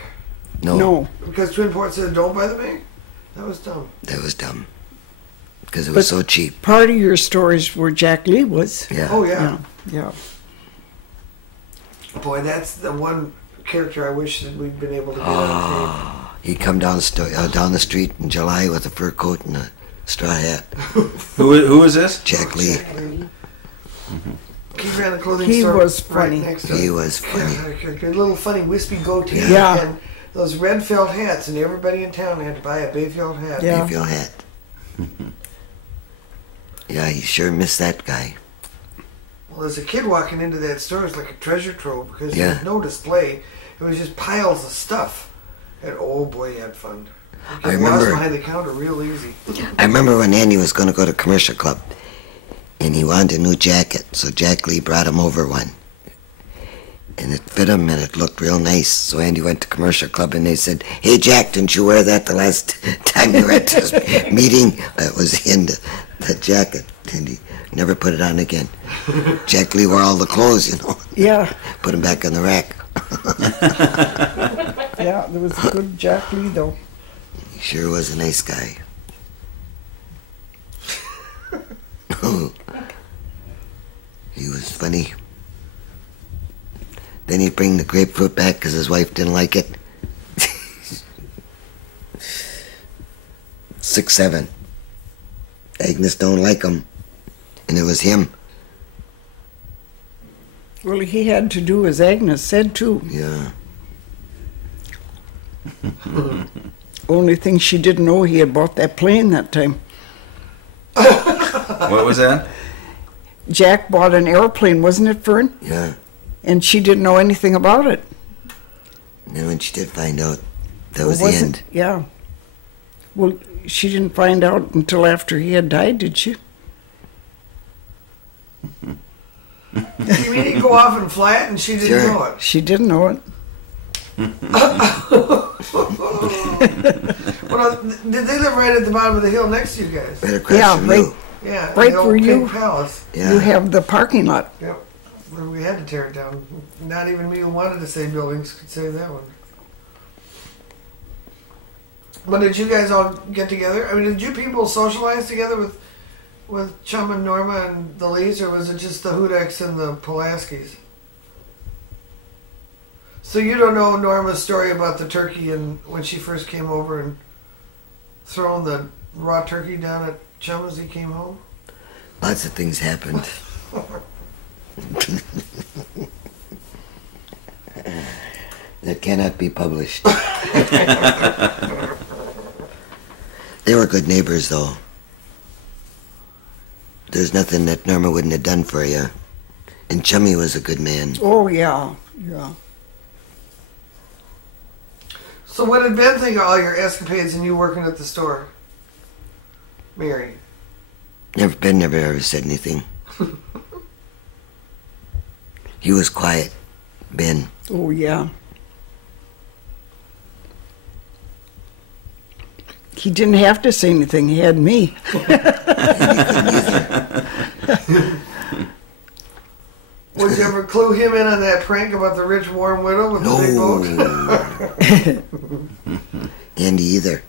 No. Because Twin Ports said don't buy the bank? That was dumb. That was dumb. Because it was so cheap. Part of your store is where Jack Lee was. Yeah. Oh, yeah. Yeah. Boy, that's the one character I wish that we'd been able to get on He'd come down the street in July with a fur coat and a straw hat. Who was this? Jack Lee. tape. He ran a clothing He store was right funny. next to He it. was funny. Yeah, a little funny wispy goatee. Yeah. And those red felt hats, and everybody in town had to buy a Bayfield hat. Yeah. Bayfield hat. Yeah, he sure missed that guy. Well, as a kid walking into that store, it was like a treasure trove because there Yeah. was no display. It was just piles of stuff. And oh boy, you had fun. You I could lost remember- behind the counter real easy. I remember when Andy was going to go to commercial club, and he wanted a new jacket, so Jack Lee brought him over one. And it fit him, and it looked real nice. So Andy went to commercial club, and they said, "Hey, Jack, didn't you wear that the last time you were at this meeting?" It was in the jacket, and he never put it on again. Jack Lee wore all the clothes, Yeah. put them back in the rack. Yeah. There was a good Jack Lee though. He sure was a nice guy. He was funny. Then he'd bring the grapefruit back because his wife didn't like it. 6'7". Agnes don't like him. And it was him. Well, he had to do as Agnes said too. Yeah. Only thing she didn't know, he had bought that plane that time. What was that? Jack bought an airplane, wasn't it, Fern? Yeah. And she didn't know anything about it. And then when she did find out, that was the Wasn't- end. Yeah. Well, she didn't find out until after he had died, did she? You mean he'd go off and fly it and she didn't Sure. know it? She didn't know it. Well, did they live right at the bottom of the hill next to you guys? Right across Yeah, from right. you. Yeah, Right the old where Pink you- Palace. Yeah. You have the parking lot. Yep. Well, we had to tear it down. Not even me who wanted to say buildings could say that one. But did you guys all get together? I mean, did you people socialize together with Chum and Norma and the Lees, or was it just the Hudaks and the Pulaskis? So you don't know Norma's story about the turkey and when she first came over and throwing the raw turkey down at Chum as he came home? Lots of things happened. That cannot be published. They were good neighbors, though. There's nothing that Norma wouldn't have done for you. And Chummy was a good man. Oh, yeah, yeah. So what did Ben think of all your escapades and you working at the store? Mary? Ben never ever said anything. He was quiet, Ben. Oh, yeah. He didn't have to say anything. He had me. Would you ever clue him in on that prank about the rich, warm widow with the big boat? Andy either.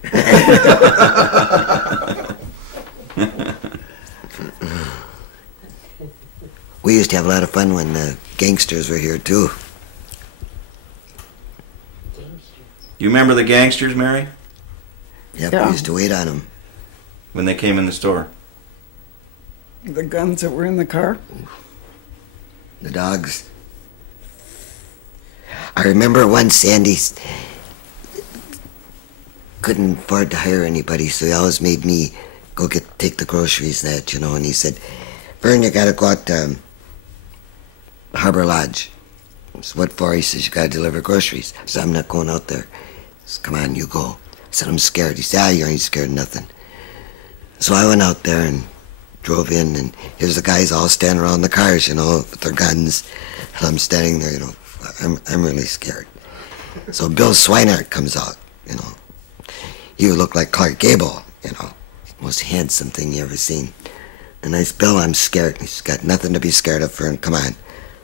We used to have a lot of fun when the gangsters were here, too. You remember the gangsters, Mary? Yep, Yeah. we used to wait on them. When they came in the store? The guns that were in the car. The dogs. I remember once Sandy couldn't afford to hire anybody, so he always made me go take the groceries and that, and he said, Fern, you gotta go out to Harbor Lodge. I said, what for? He says, you gotta deliver groceries. I said, I'm not going out there. He said, come on, you go. I said, I'm scared. He said, you ain't scared of nothing. So I went out there and drove in, and here's the guys all standing around the cars, with their guns. And I'm standing there, I'm really scared. So Bill Swinehart comes out, He would look like Clark Gable, most handsome thing you ever seen. And I said, Bill, I'm scared. He's got nothing to be scared of, Fern, come on.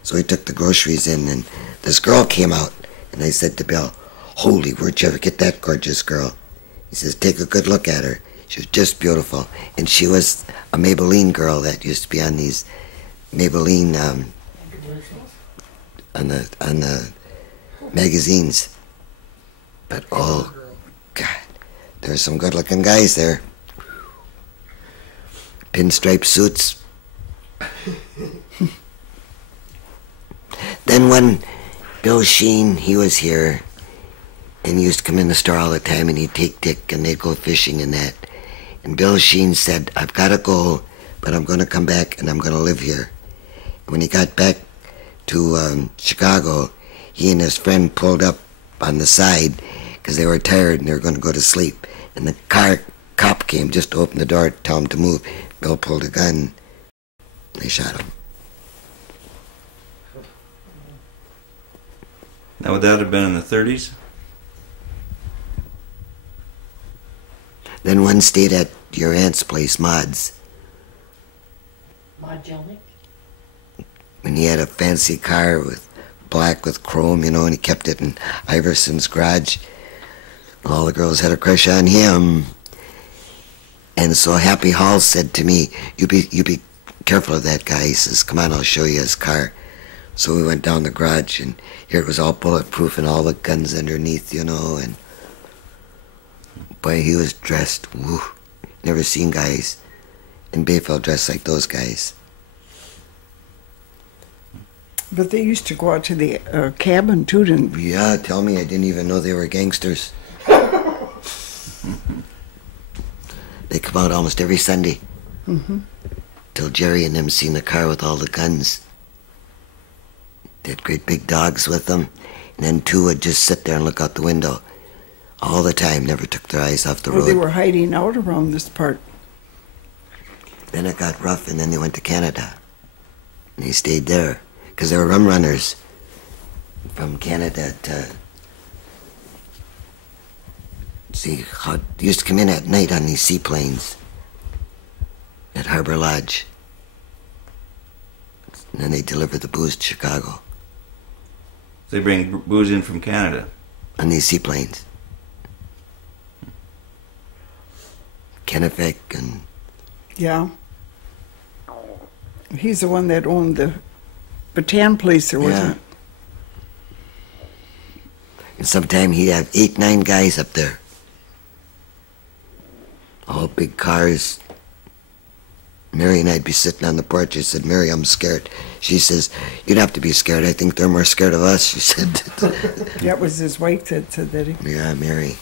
So he took the groceries in, and this girl came out, and I said to Bill, holy, where'd you ever get that gorgeous girl? He says, take a good look at her. She was just beautiful. And she was a Maybelline girl that used to be on these Maybelline, on the magazines. But, oh, God, there's some good-looking guys there. Pinstripe suits. Then when Bill Sheen, he was here, and he used to come in the store all the time, and he'd take Dick, and they'd go fishing and that. And Bill Sheen said, I've got to go, but I'm going to come back, and I'm going to live here. And when he got back to Chicago, he and his friend pulled up on the side because they were tired and they were going to go to sleep. And the cop came just to open the door to tell him to move. Bill pulled a gun. They shot him. Now, would that have been in the 30s? Then one stayed at your aunt's place, Maud's. Maud Jelnick? When he had a fancy car with black with chrome, and he kept it in Iverson's garage. All the girls had a crush on him. And so Happy Hall said to me, you be careful of that guy. He says, come on, I'll show you his car. So we went down the garage, and here it was all bulletproof and all the guns underneath, and boy, he was dressed, woo. Never seen guys in Bayfield dressed like those guys. But they used to go out to the cabin, too, didn't they? Yeah, tell me, I didn't even know they were gangsters. They come out almost every Sunday. Mm-hmm. Till Jerry and them seen the car with all the guns. They had great big dogs with them, and then two would just sit there and look out the window all the time, never took their eyes off the road. They were hiding out around this part. Then it got rough, and then they went to Canada. And they stayed there, because they were rum runners from Canada to... See, how they used to come in at night on these seaplanes at Harbor Lodge. And then they deliver the booze to Chicago They bring booze in from Canada. on these seaplanes. Kennebec and... Yeah. He's the one that owned the Bataan place, or wasn't it? And sometime he'd have 8, 9 guys up there. All big cars. Mary and I'd be sitting on the porch. I said, Mary, I'm scared. She says, you'd have to be scared. I think they're more scared of us, she said. That was his wife that said that. Yeah, Mary.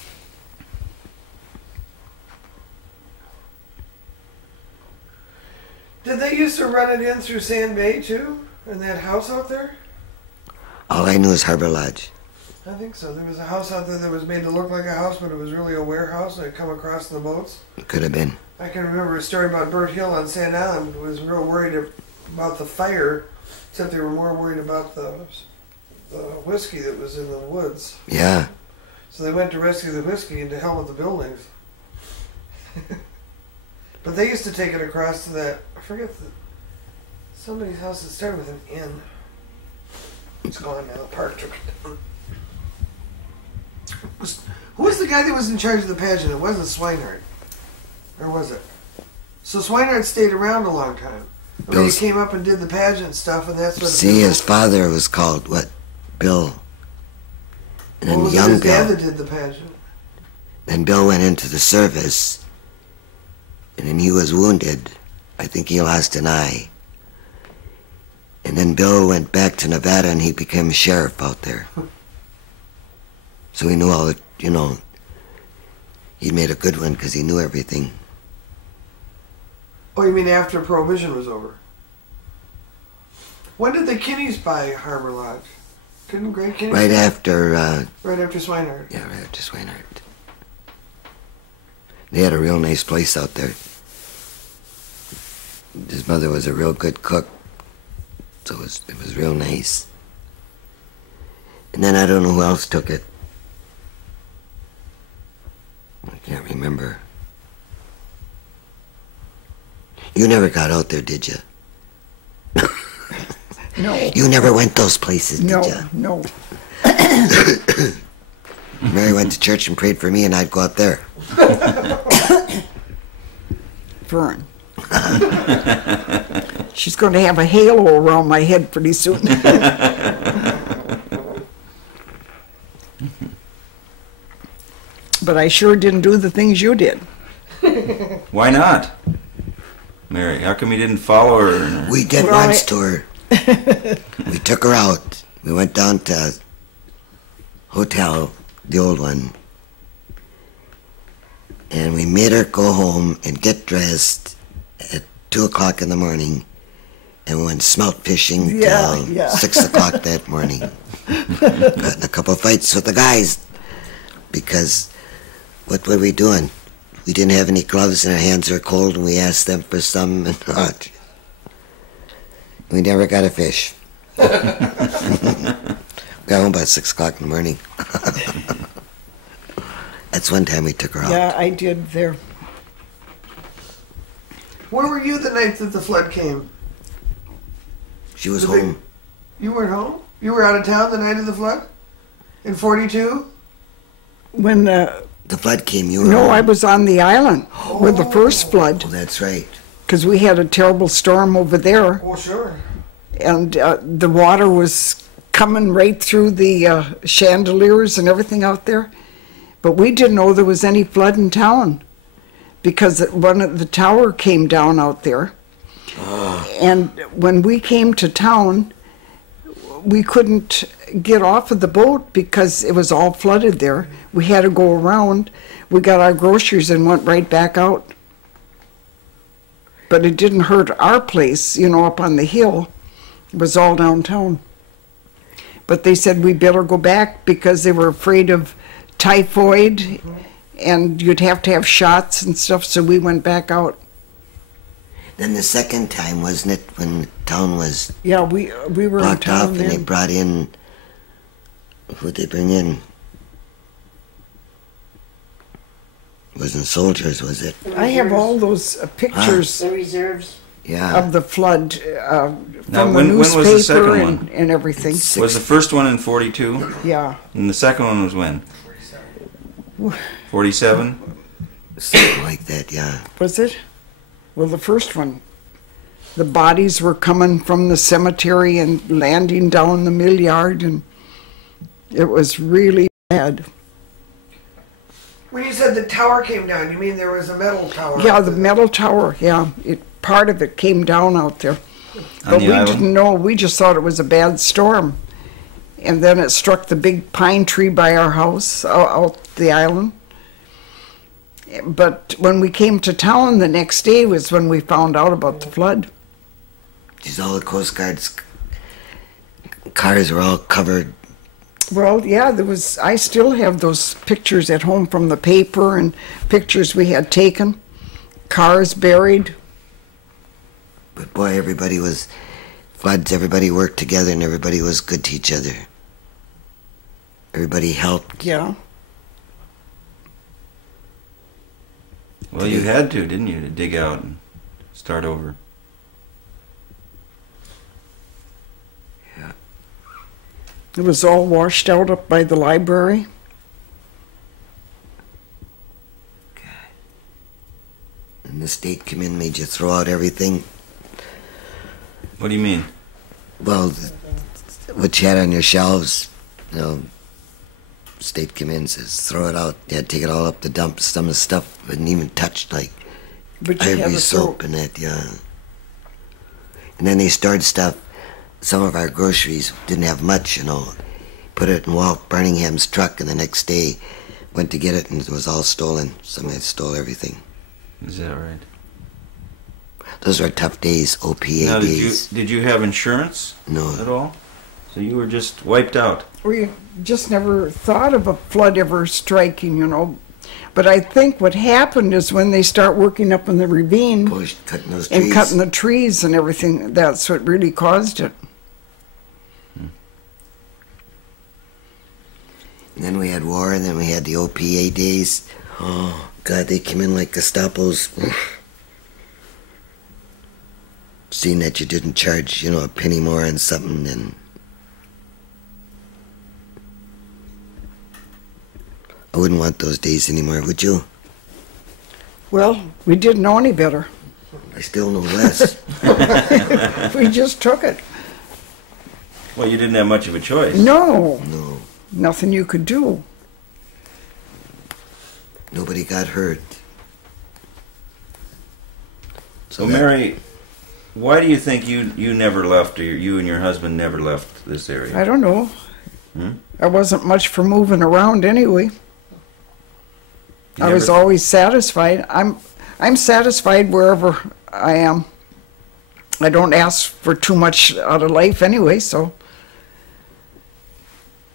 Did they used to run it in through Sand Bay too? In that house out there? All I knew is Harbor Lodge. I think so. There was a house out there that was made to look like a house, but it was really a warehouse that had come across the boats. It could have been. I can remember a story about Bert Hill on Sand Island was real worried about the fire, except they were more worried about the whiskey that was in the woods. Yeah. So they went to rescue the whiskey and to hell with the buildings. But they used to take it across to that, I forget, somebody's house that started with an N. It's gone now. Park took it down. Who was the guy that was in charge of the pageant? It wasn't Swinehart. Or was it? So Swinehart stayed around a long time. I mean, he came up and did the pageant stuff, and that's what. See, his father was called what? Bill. And then was young his dad Bill. that did the pageant? Then Bill went into the service, and then he was wounded. I think he lost an eye. And then Bill went back to Nevada, and he became sheriff out there. So he knew all the, you know, he made a good one because he knew everything. Oh, you mean after Prohibition was over? When did the Kinneys buy Harbor Lodge? Couldn't Greg Kinney? Right after, Right after Swinehart. yeah, right after Swinehart. They had a real nice place out there. His mother was a real good cook, so it was real nice. And then I don't know who else took it. I can't remember. You never got out there, did you? No. You never went those places, did No, you? no. Mary went to church and prayed for me, and I'd go out there. Fern. She's going to have a halo around my head pretty soon. But I sure didn't do the things you did. Why not? Mary, how come you didn't follow her? We did Well, once to her. We took her out. We went down to hotel, the old one, and we made her go home and get dressed at 2 o'clock in the morning, and we went smelt fishing till Yeah. 6 o'clock that morning. Got in a couple of fights with the guys because what were we doing? We didn't have any gloves and our hands were cold, and we asked them for some, and we never got a fish. Got home about 6 o'clock in the morning. That's one time we took her out. Yeah, I did there. Where were you the night that the flood came? She was The big- home. You weren't home? You were out of town the night of the flood? In 42? When, The flood came, you were no, home. I was on the island with the first flood, Oh, that's right. because we had a terrible storm over there, Oh, sure. and the water was coming right through the chandeliers and everything out there. But we didn't know there was any flood in town, because one of the tower came down out there. And when we came to town, we couldn't get off of the boat because it was all flooded there. We had to go around. We got our groceries and went right back out. But it didn't hurt our place, you know, up on the hill. It was all downtown. But they said we better go back because they were afraid of typhoid and you'd have to have shots and stuff, so we went back out. Then the second time, wasn't it, when town was Yeah, we were in blocked off town and they then. brought in, who'd they bring in? It wasn't soldiers, was it? I have all those pictures The reserves. Yeah. of the flood Now, from when the was the newspaper second and, one? and everything. Was the first one in 42? Yeah. And the second one was when? 47? Something like that, yeah. Was it? Well, the first one. The bodies were coming from the cemetery and landing down the mill yard, and it was really bad. bad. When you said the tower came down, you mean there was a metal tower? Yeah, the metal tower, yeah. Part of it came down out there. But we didn't know. We just thought it was a bad storm. And then it struck the big pine tree by our house out the island. But when we came to town the next day was when we found out about the flood. These all the Coast Guard's cars were all covered. Well, yeah, I still have those pictures at home from the paper and pictures we had taken. Cars buried. But boy, everybody was floods. Everybody worked together, and everybody was good to each other. Everybody helped. Yeah. Well, you had to, didn't you, to dig out and start over? Yeah. It was all washed out up by the library. And the state came in, made you throw out everything. What do you mean? Well, what you had on your shelves, you know, state came in and says, throw it out. You had to take it all up the dump. Some of the stuff wasn't even touched, like But you had ivory to soap and that, yeah. And then they stored stuff. Some of our groceries didn't have much, you know. Put it in Walt Burningham's truck, and the next day went to get it, and it was all stolen. Somebody stole everything. Is that right? Those were tough days, OPA Now, days. did you have insurance No. at all? So you were just wiped out. We just never thought of a flood ever striking, you know. But I think what happened is when they start working up in the ravine Cutting those trees. and cutting the trees and everything, that's what really caused it. And then we had war, and then we had the OPA days. Oh, God, they came in like Gestapos. Seeing that you didn't charge, you know, a penny more on something, and I wouldn't want those days anymore, would you? Well, we didn't know any better. I still know less. We just took it. Well, you didn't have much of a choice. No, No, nothing you could do. nobody got hurt. So, Mary, why do you think you never left, or you and your husband never left this area? I don't know. Hmm? I wasn't much for moving around anyway. You I was never- always satisfied. I'm satisfied wherever I am. I don't ask for too much out of life anyway, so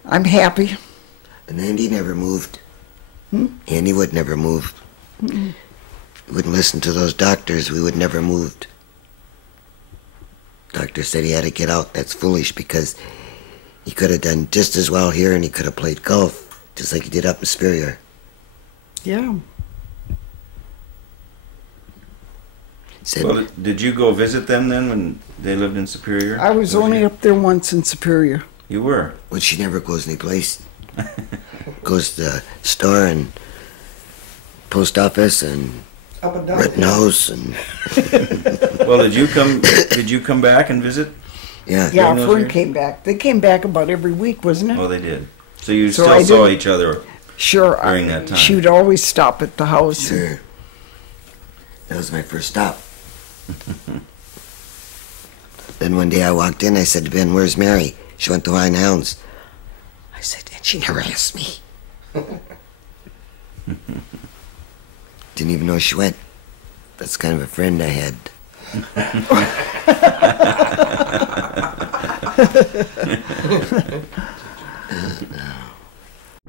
I'm happy. And Andy never moved. Andy would never move. He wouldn't listen to those doctors. We would never moved. Doctor said he had to get out. That's foolish, because he could have done just as well here, and he could have played golf just like he did up in Superior. Yeah. Said, Well, did you go visit them then when they lived in Superior? I was only up there once in Superior. You were? well, she never goes any place. Goes to the store and post office and Up and down. Rittenhouse and Well, did you come back and visit? yeah. Yeah, those Fern years? came back. They came back about every week, wasn't it? Oh, they did. So you So still I saw didn't- each other. Sure. During that time. She would always stop at the house. Sure. That was my first stop. Then one day I walked in, I said to Ben, "Where's Mary?" She went to Wine Hounds. I said, and she never asked me. Didn't even know she went. That's kind of a friend I had.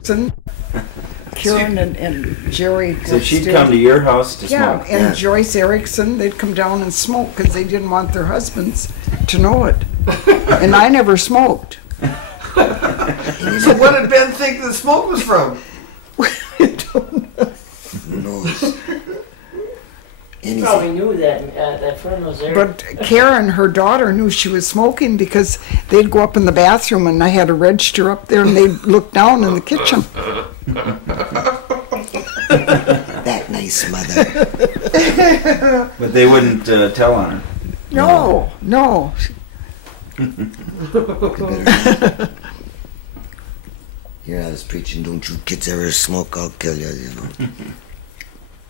And Karen and Jerry. So would she'd stay- come to your house to Yeah, smoke. and Yeah. Joyce Erickson, they'd come down and smoke because they didn't want their husbands to know it. And I never smoked. So what did Ben think the smoke was from? Who knows? Anything. Probably knew that friend was there. But Karen, her daughter, knew she was smoking because they'd go up in the bathroom and I had a register up there and they'd look down in the kitchen. That nice mother. But they wouldn't tell on her. No. You Here I was preaching, don't you kids ever smoke, I'll kill you, you know.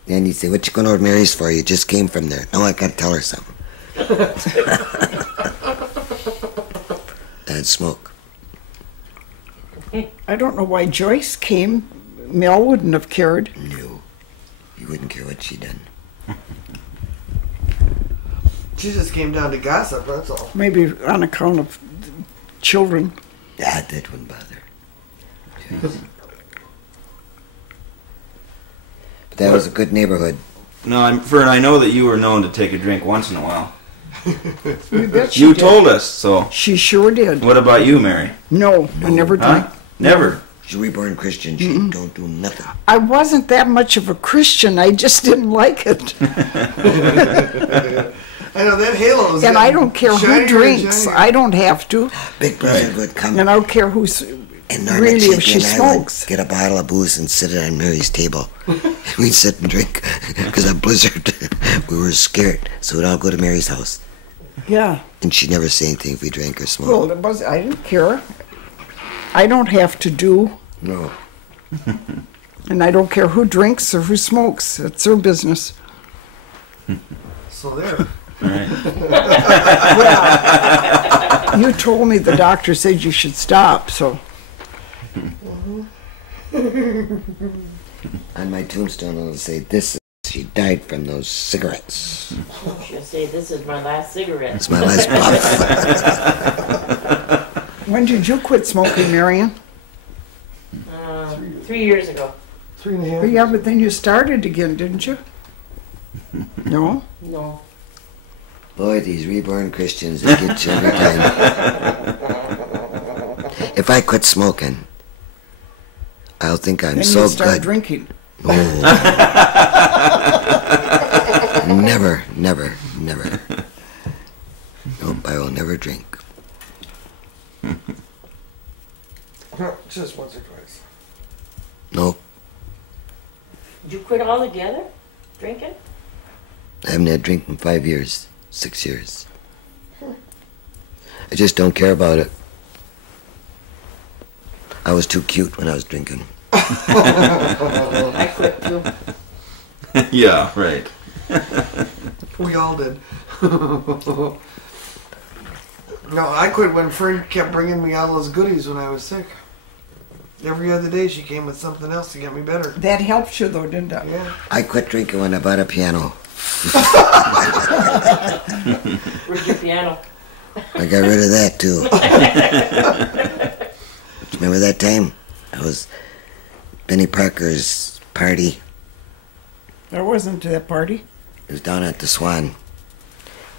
Then he'd say, what you going over to Mary's for? You just came from there. No, I gotta tell her something. I'd smoke. I don't know why Joyce came. Mel wouldn't have cared. No, you wouldn't care what she done. She just came down to gossip, that's all. Maybe on account of children. That wouldn't bother. Jeez. But that was a good neighborhood. No, Fern, I know that you were known to take a drink once in a while. You bet she You did. told us, so. She sure did. What about you, Mary? No, I never drank. Huh? Never. She's a reborn Christian. She don't do nothing. I wasn't that much of a Christian. I just didn't like it. I know that halo is And I don't care shinier who and drinks. shinier. I don't have to. Big brother would come. And I don't care who's And Norma really if Cheeky she and I would smokes. get a bottle of booze and sit it on Mary's table. We'd sit and drink because of blizzard. We were scared, so we'd all go to Mary's house. Yeah. And she'd never say anything if we drank or smoked. Well, I didn't care. I don't have to do, No. and I don't care who drinks or who smokes. It's their business. So there. Right. You told me the doctor said you should stop, so On my tombstone, it'll say, "This she died from those cigarettes." She'll say, this is my last cigarette. It's my last puff. when did you quit smoking, Marion? 3 years ago. 3.5. Well, yeah, but then you started again, didn't you? No? No. Boy, these reborn Christians, they get you every time. If I quit smoking, I'll think I'm Then so you start good. drinking. Oh. Never, never, never. Nope, I will never drink. Just once or twice. Nope, Did you quit altogether? Drinking? I haven't had a drink in 5 years, 6 years. I just don't care about it. I was too cute when I was drinking. I quit too. Yeah, right. We all did. No, I quit when Fern kept bringing me all those goodies when I was sick. Every other day she came with something else to get me better. That helped you, though, didn't it? Yeah. I quit drinking when I bought a piano. Where's your piano? I got rid of that too. Remember that time? I was Benny Parker's party. I wasn't to that party. It was down at the Swan,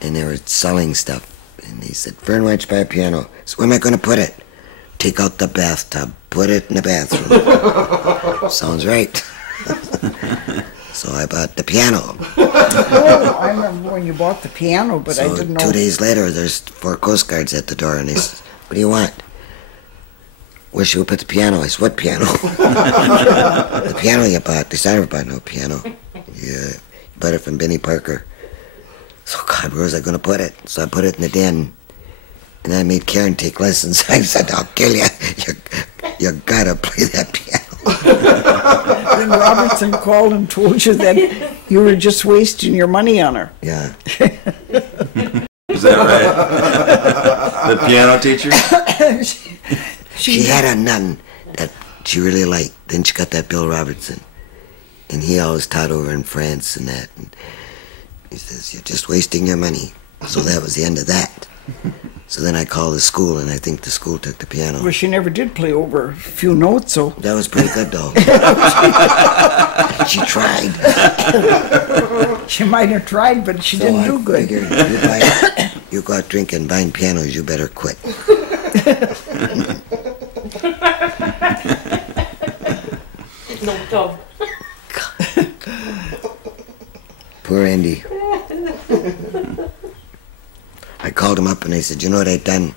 and they were selling stuff. And he said, "Fern, why don't you buy a piano?" So where am I going to put it? Take out the bathtub, put it in the bathroom. Sounds right. So I bought the piano. Oh, I remember when you bought the piano, but I So didn't 2 know. days later, there's 4 Coast Guards at the door, and they said, "What do you want?" "Where should we put the piano?" I said, "What piano?" "The piano you bought." They said, "I never bought no piano." "Yeah, you bought it from Benny Parker." So, God, where was I going to put it? So I put it in the den. And I made Karen take lessons. I said, "I'll kill you. You gotta play that piano." Then Robertson called and told you that you were just wasting your money on her. Yeah. Is that right? The piano teacher? She had a nun that she really liked. Then she got that Bill Robertson. And he always taught over in France and that. And he says, "You're just wasting your money." So that was the end of that. So then I called the school, and I think the school took the piano. Well, she never did play over a few notes, so. That was pretty good, though. She tried. She might have tried, but she didn't do good. Figured you go out drinking, buying pianos, you better quit. No tub. Poor Andy. I called him up and I said, "You know what I've done?"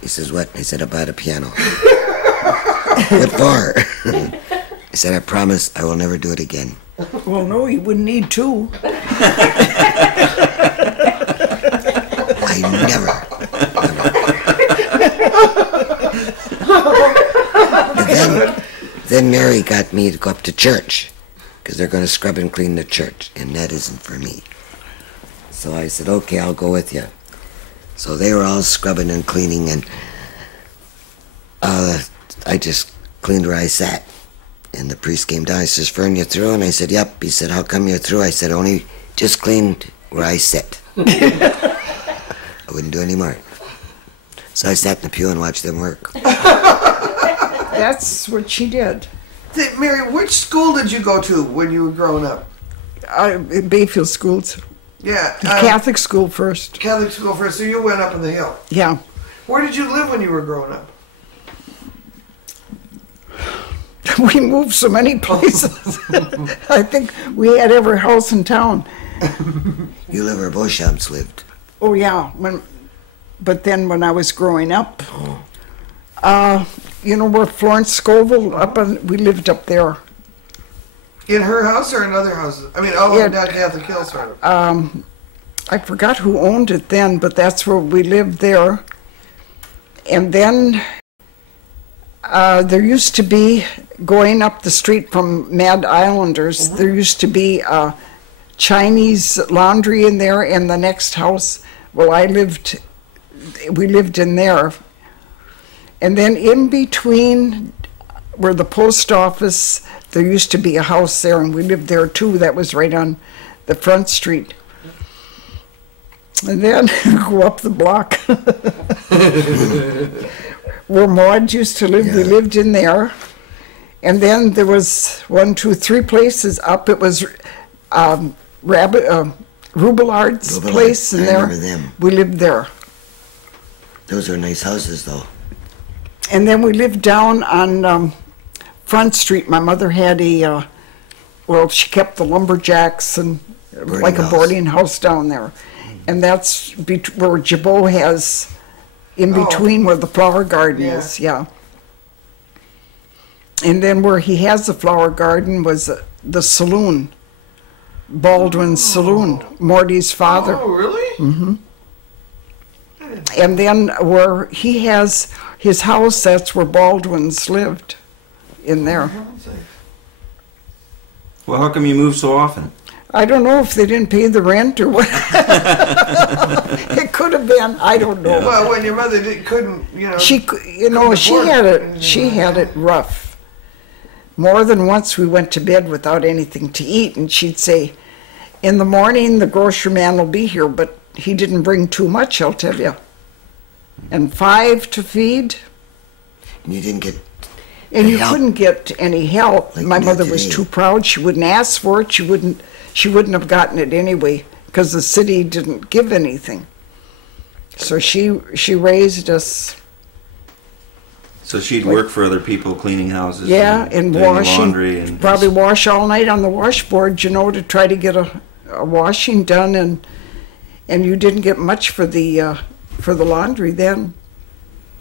He says, "What?" I said, "I bought a piano." "What for?" I said, "I promise I will never do it again." Well, no, you wouldn't need to. I never. But then then Mary got me to go up to church because they're going to scrub and clean the church, and that isn't for me. So I said, okay, I'll go with you. So they were all scrubbing and cleaning, and I just cleaned where I sat. And the priest came down. He says, Fern, you through? And I said, yep. He said, how come you're through? I said, only just cleaned where I sit. I wouldn't do any more. So I sat in the pew and watched them work. That's what she did. Mary, which school did you go to when you were growing up? Bayfield schools. Yeah. Catholic school first. Catholic school first, so you went up on the hill. Yeah. Where did you live when you were growing up? We moved so many places. I think we had every house in town. You live where Beauchamps lived. Oh, yeah. But then when I was growing up, you know where Florence Scoville, we lived up there. In her house or in other houses? I mean, in that Catholic Hill, sort of. I forgot who owned it then, but that's where we lived there. And then there used to be, going up the street from Mad Islanders, there used to be a Chinese laundry in there, and the next house, well, we lived in there. And then in between where the post office, there used to be a house there, and we lived there too. That was right on the front street. And then go up the block where Maud used to live. Yeah. We lived in there. And then there was 1, 2, 3 places up. It was Rubelard's place, and there we lived there. Those are nice houses, though. And then we lived down on Front Street. My mother had she kept the lumberjacks and like a boarding house down there. And that's where Jabot has, in between where the flower garden is, yeah. And then where he has the flower garden was the saloon, Baldwin's Saloon, Morty's father. Oh, really? Mm-hmm. And then where he has his house, that's where Baldwin's lived, in there. Well, how come you move so often? I don't know if they didn't pay the rent or what. It could have been. I don't know. Well, when your mother couldn't, she had it rough. More than once we went to bed without anything to eat, and she'd say, in the morning the grocery man will be here, but he didn't bring too much, I'll tell you. And 5 to feed. And you didn't get couldn't get any help. Like my mother was too proud. She wouldn't ask for it. She wouldn't have gotten it anyway because the city didn't give anything. So she raised us. So she'd work for other people cleaning houses. Yeah, and washing. Laundry and probably wash all night on the washboard, to try to get a washing done, and you didn't get much for the laundry then.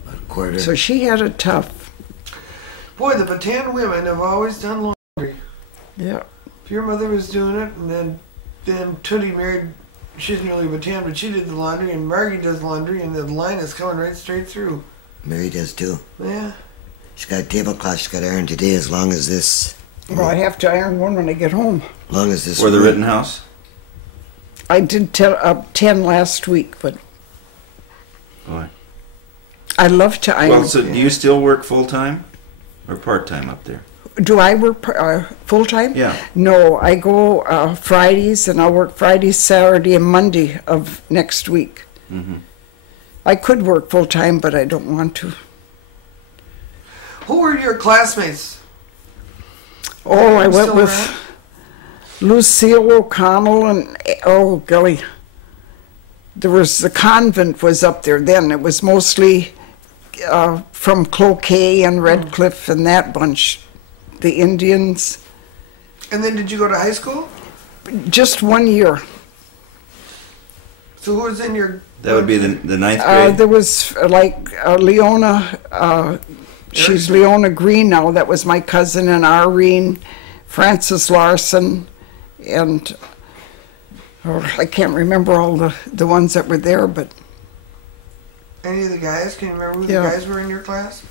A quarter. So she had it tough. Boy, the Bataan women have always done laundry. Yeah. If your mother was doing it, and then Tootie married, she's nearly Bataan, but she did the laundry, and Margie does laundry, and the line is coming right straight through. Mary does too. Yeah. She's got a tablecloth she's got to iron today, as long as this. Well, I have to iron one when I get home. As long as this. For the Rittenhouse? I did 10 last week, but. Boy. I love to iron. Well, so do you still work full-time or part-time up there? Do I work full-time? Yeah. No, I go Fridays, and I'll work Friday, Saturday, and Monday of next week. Mm-hmm. I could work full-time, but I don't want to. Who were your classmates? Oh, I went with Lucille O'Connell and, oh, golly. The convent was up there then. It was mostly from Cloquet and Redcliffe and that bunch, the Indians. And then did you go to high school? Just 1 year. So who was in your... That would be the ninth grade? There was Leona, she's Leona Green now, that was my cousin, and Irene, Frances Larson, and I can't remember all the ones that were there, but... Any of the guys? Can you remember who the guys were in your class?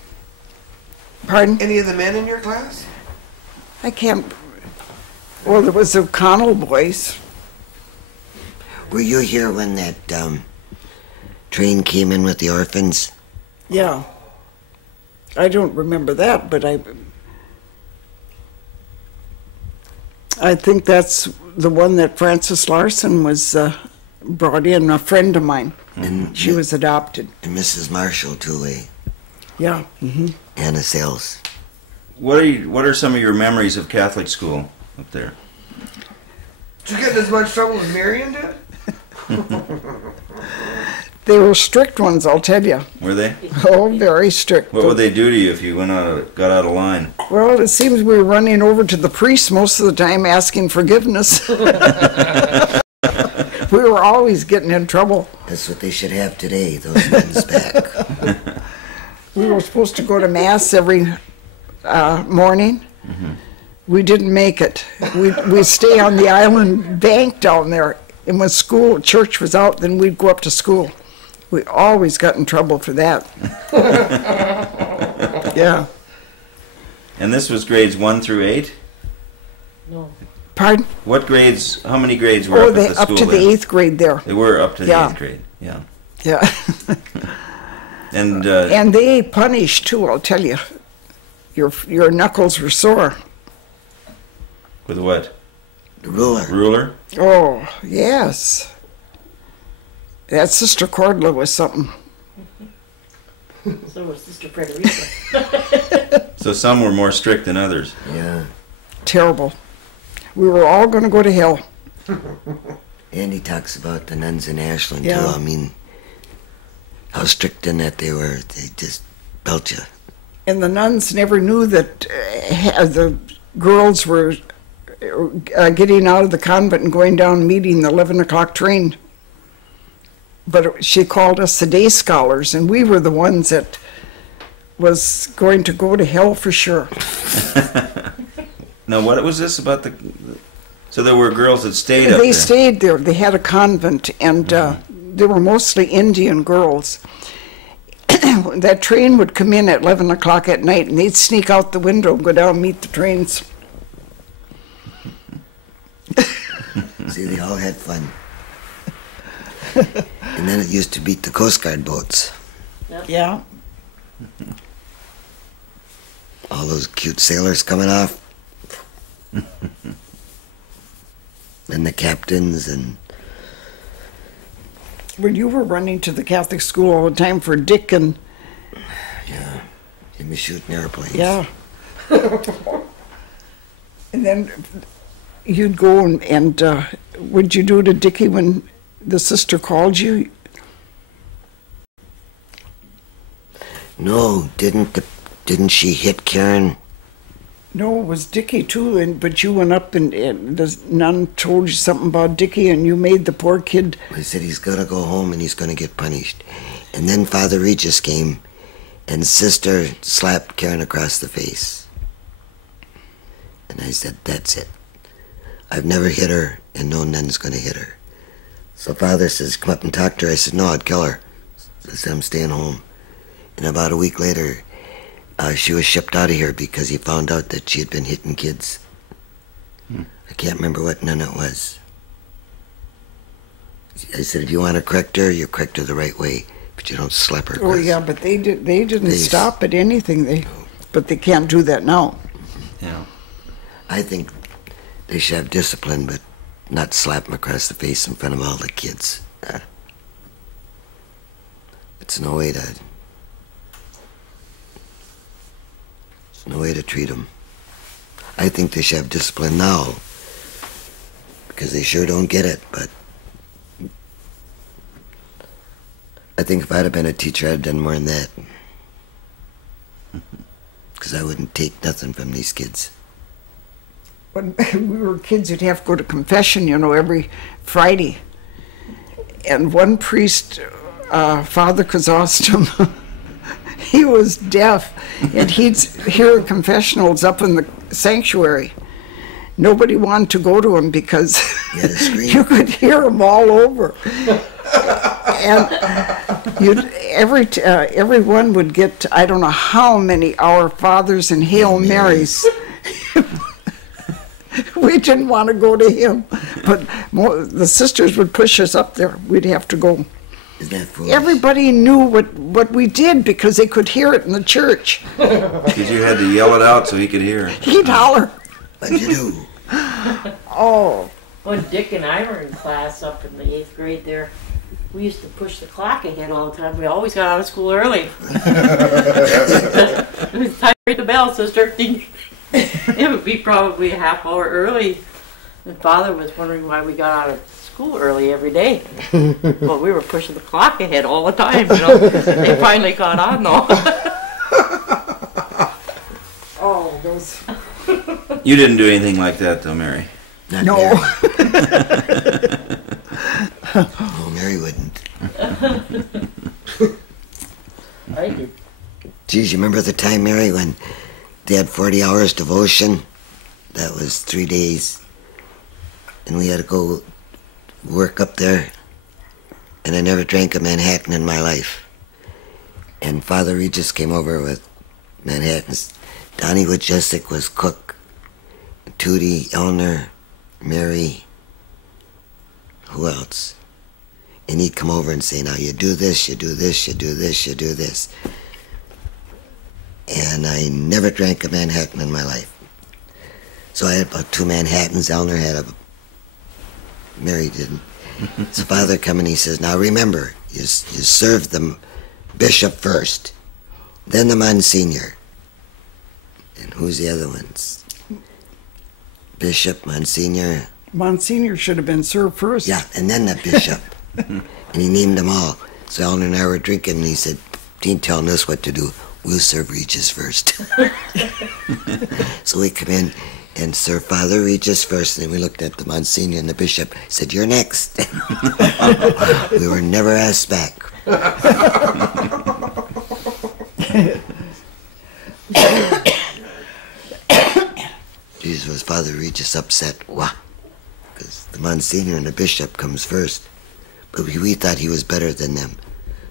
Pardon? Any of the men in your class? I can't. Well, there was the O'Connell boys. Were you here when that train came in with the orphans? Yeah. I don't remember that, but I think that's the one that Frances Larson was brought in, a friend of mine. And She was adopted. And Mrs. Marshall too, eh? Yeah. Mm-hmm. Anna Sales. What are some of your memories of Catholic school up there? Did you get in as much trouble as Marion did? They were strict ones, I'll tell you. Were they? Oh, very strict. What would they do to you if you got out of line? Well, it seems we were running over to the priest most of the time asking forgiveness. We were always getting in trouble. That's what they should have today, those nuns back. We were supposed to go to Mass every morning. Mm-hmm. We didn't make it. We'd stay on the island bank down there. And when church was out, then we'd go up to school. We always got in trouble for that. Yeah. And this was grades 1 through 8? No. Pardon? What grades, how many grades were up at the school up to the then? 8th grade there. They were up to the Yeah. 8th grade, yeah. Yeah. And And they punished too, I'll tell you. Your knuckles were sore. with what? The ruler. Ruler? Oh, yes. That Sister Cordula was something. So was Sister Frederica. So some were more strict than others. Yeah. Terrible. We were all going to go to hell. Andy talks about the nuns in Ashland Yeah. too. I mean, how strict in that they were. They just belt you. And the nuns never knew that the girls were getting out of the convent and going down meeting the 11 o'clock train. But she called us the day scholars, and we were the ones that was going to go to hell for sure. Now, what was this about the... So there were girls that stayed up They there. stayed there. They had a convent, and they were mostly Indian girls. That train would come in at 11 o'clock at night, and they'd sneak out the window and go down and meet the trains. See, they all had fun. And then it used to beat the Coast Guard boats. Yeah. All those cute sailors coming off. And the captains and... Well, you were running to the Catholic school all the time for Dick and... Yeah. They were shooting airplanes. Yeah. And then you'd go and what'd you do to Dickie when the sister called you? No, didn't she hit Karen? No, it was Dickie too, but you went up and the nun told you something about Dickie, and you made the poor kid... I said he's got to go home and he's going to get punished. And then Father Regis came and Sister slapped Karen across the face. And I said, that's it. I've never hit her, and no nun's going to hit her. So Father says, come up and talk to her. I said, no, I'd kill her. I said, I'm staying home. And about a week later, she was shipped out of here because he found out that she had been hitting kids. I can't remember what nun it was. I said, if you want to correct her, you correct her the right way, but you don't slap her. Oh yeah, but they didn't stop at anything. But they can't do that now. Yeah. I think they should have discipline, but not slap them across the face in front of all the kids. It's no way to... no way to treat them. I think they should have discipline now because they sure don't get it, but I think if I'd have been a teacher, I'd have done more than that because I wouldn't take nothing from these kids. When we were kids, you'd have to go to confession, every Friday. And one priest, Father Chrysostom, he was deaf, and he'd hear confessionals up in the sanctuary. Nobody wanted to go to him because you could hear him all over. everyone would get, I don't know how many Our Fathers and Hail Marys. We didn't want to go to him, but the sisters would push us up there. We'd have to go. Is that foolish? Everybody knew what we did because they could hear it in the church. Because you had to yell it out so he could hear. He'd holler. What'd you do? Oh, When Dick and I were in class up in the 8th grade there, we used to push the clock ahead all the time. We always got out of school early. It was time to ring the bell, sister. It would be probably a half hour early. And Father was wondering why we got out of school early every day. Well, we were pushing the clock ahead all the time, you know. They finally caught on, though. oh, those. You didn't do anything like that, though, Mary. Not No. Mary. Oh, Mary wouldn't. I did. Geez, you remember the time, Mary, when they had 40 hours devotion? That was 3 days. And we had to go work up there. And I never drank a Manhattan in my life. And Father Regis came over with Manhattans. Donnie Woodjessic was cook. Tootie, Eleanor, Mary. Who else? And he'd come over and say, now you do this, you do this, you do this, you do this. And I never drank a Manhattan in my life. So I had about 2 Manhattans. Eleanor had Mary didn't. So Father come and he says, now remember, you serve the bishop first, then the Monsignor. And who's the other ones? Bishop, Monsignor. Monsignor should have been served first. Yeah, and then the bishop. And he named them all. So Eleanor and I were drinking, and he said, "He ain't telling us what to do. We'll serve Regis first." So we come in and serve Father Regis first, and then we looked at the Monsignor and the bishop, said, "You're next." We were never asked back. Jesus, was Father Regis upset? Why? Because the Monsignor and the bishop comes first. But we thought he was better than them.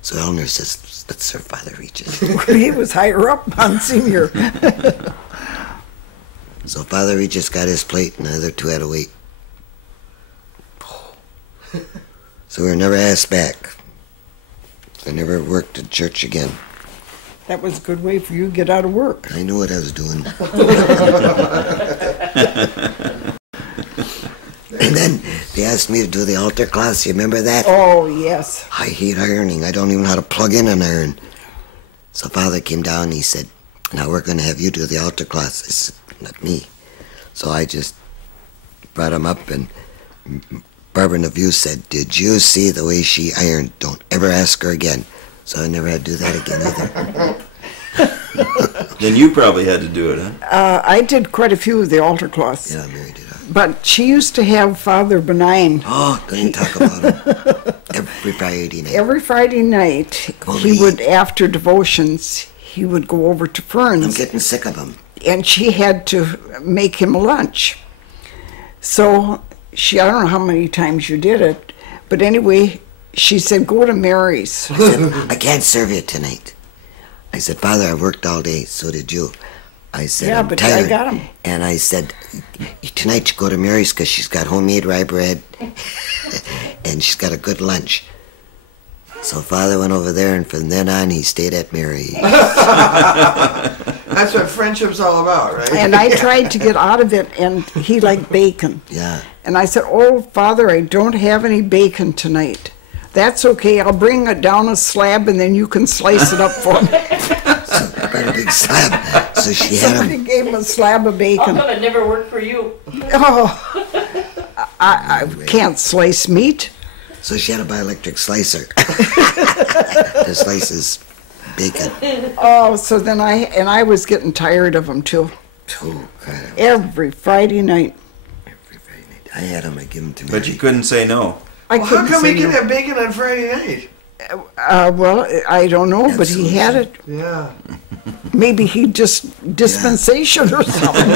So Eleanor says, "Let's serve Father Regis." He was higher up, Monsignor. So Father Regis got his plate and the other 2 had to wait. So we were never asked back. I never worked at church again. That was a good way for you to get out of work. I knew what I was doing. And then they asked me to do the altar class. You remember that? Oh, yes. I hate ironing. I don't even know how to plug in an iron. So Father came down and he said, "Now we're going to have you do the altar class." I said, "Not me." So I just brought him up, and Barbara Neveu said, "Did you see the way she ironed? Don't ever ask her again." So I never had to do that again either. Then you probably had to do it, huh? I did quite a few of the altar cloths. Yeah, Mary did. But she used to have Father Benign. Oh, don't even talk about him. Every Friday night. Every Friday night, Come on, he Lee. would, after devotions, he would go over to I'm Fern's, getting sick of him. and she had to make him lunch. So I don't know how many times you did it, but anyway, she said, "Go to Mary's." I said, "I can't serve you tonight." I said, "Father, I worked all day. So did you." I said, Yeah, "I'm but tired." I got him. And I said, "Tonight you go to Mary's because she's got homemade rye bread and she's got a good lunch." So Father went over there, and from then on, he stayed at Mary's. That's what friendship's all about, right? And I tried to get out of it, and he liked bacon. Yeah. And I said, "Oh, Father, I don't have any bacon tonight." "That's okay, I'll bring it down a slab, and then you can slice it up for me." Quite a big slab. So she had Somebody him. gave him a slab of How bacon. come it never worked for you? Oh, I can't slice meat. So she had to buy an electric slicer to slice his bacon. Oh, so then I was getting tired of him too. Oh, God. Every Friday night. Every Friday night. I had him. I give him to Mary. But you couldn't say no. I Well, how couldn't come we say can no. have bacon on Friday night? Well, I don't know, but he had it. Yeah. Maybe he just dispensation or something.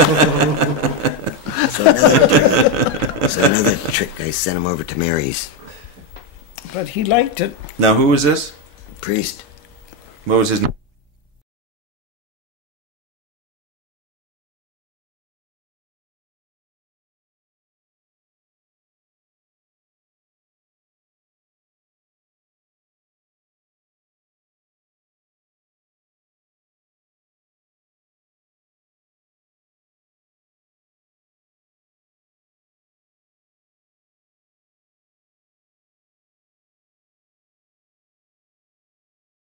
So another trick, I sent him over to Mary's. But he liked it. Now, who was this? Priest. What was his name?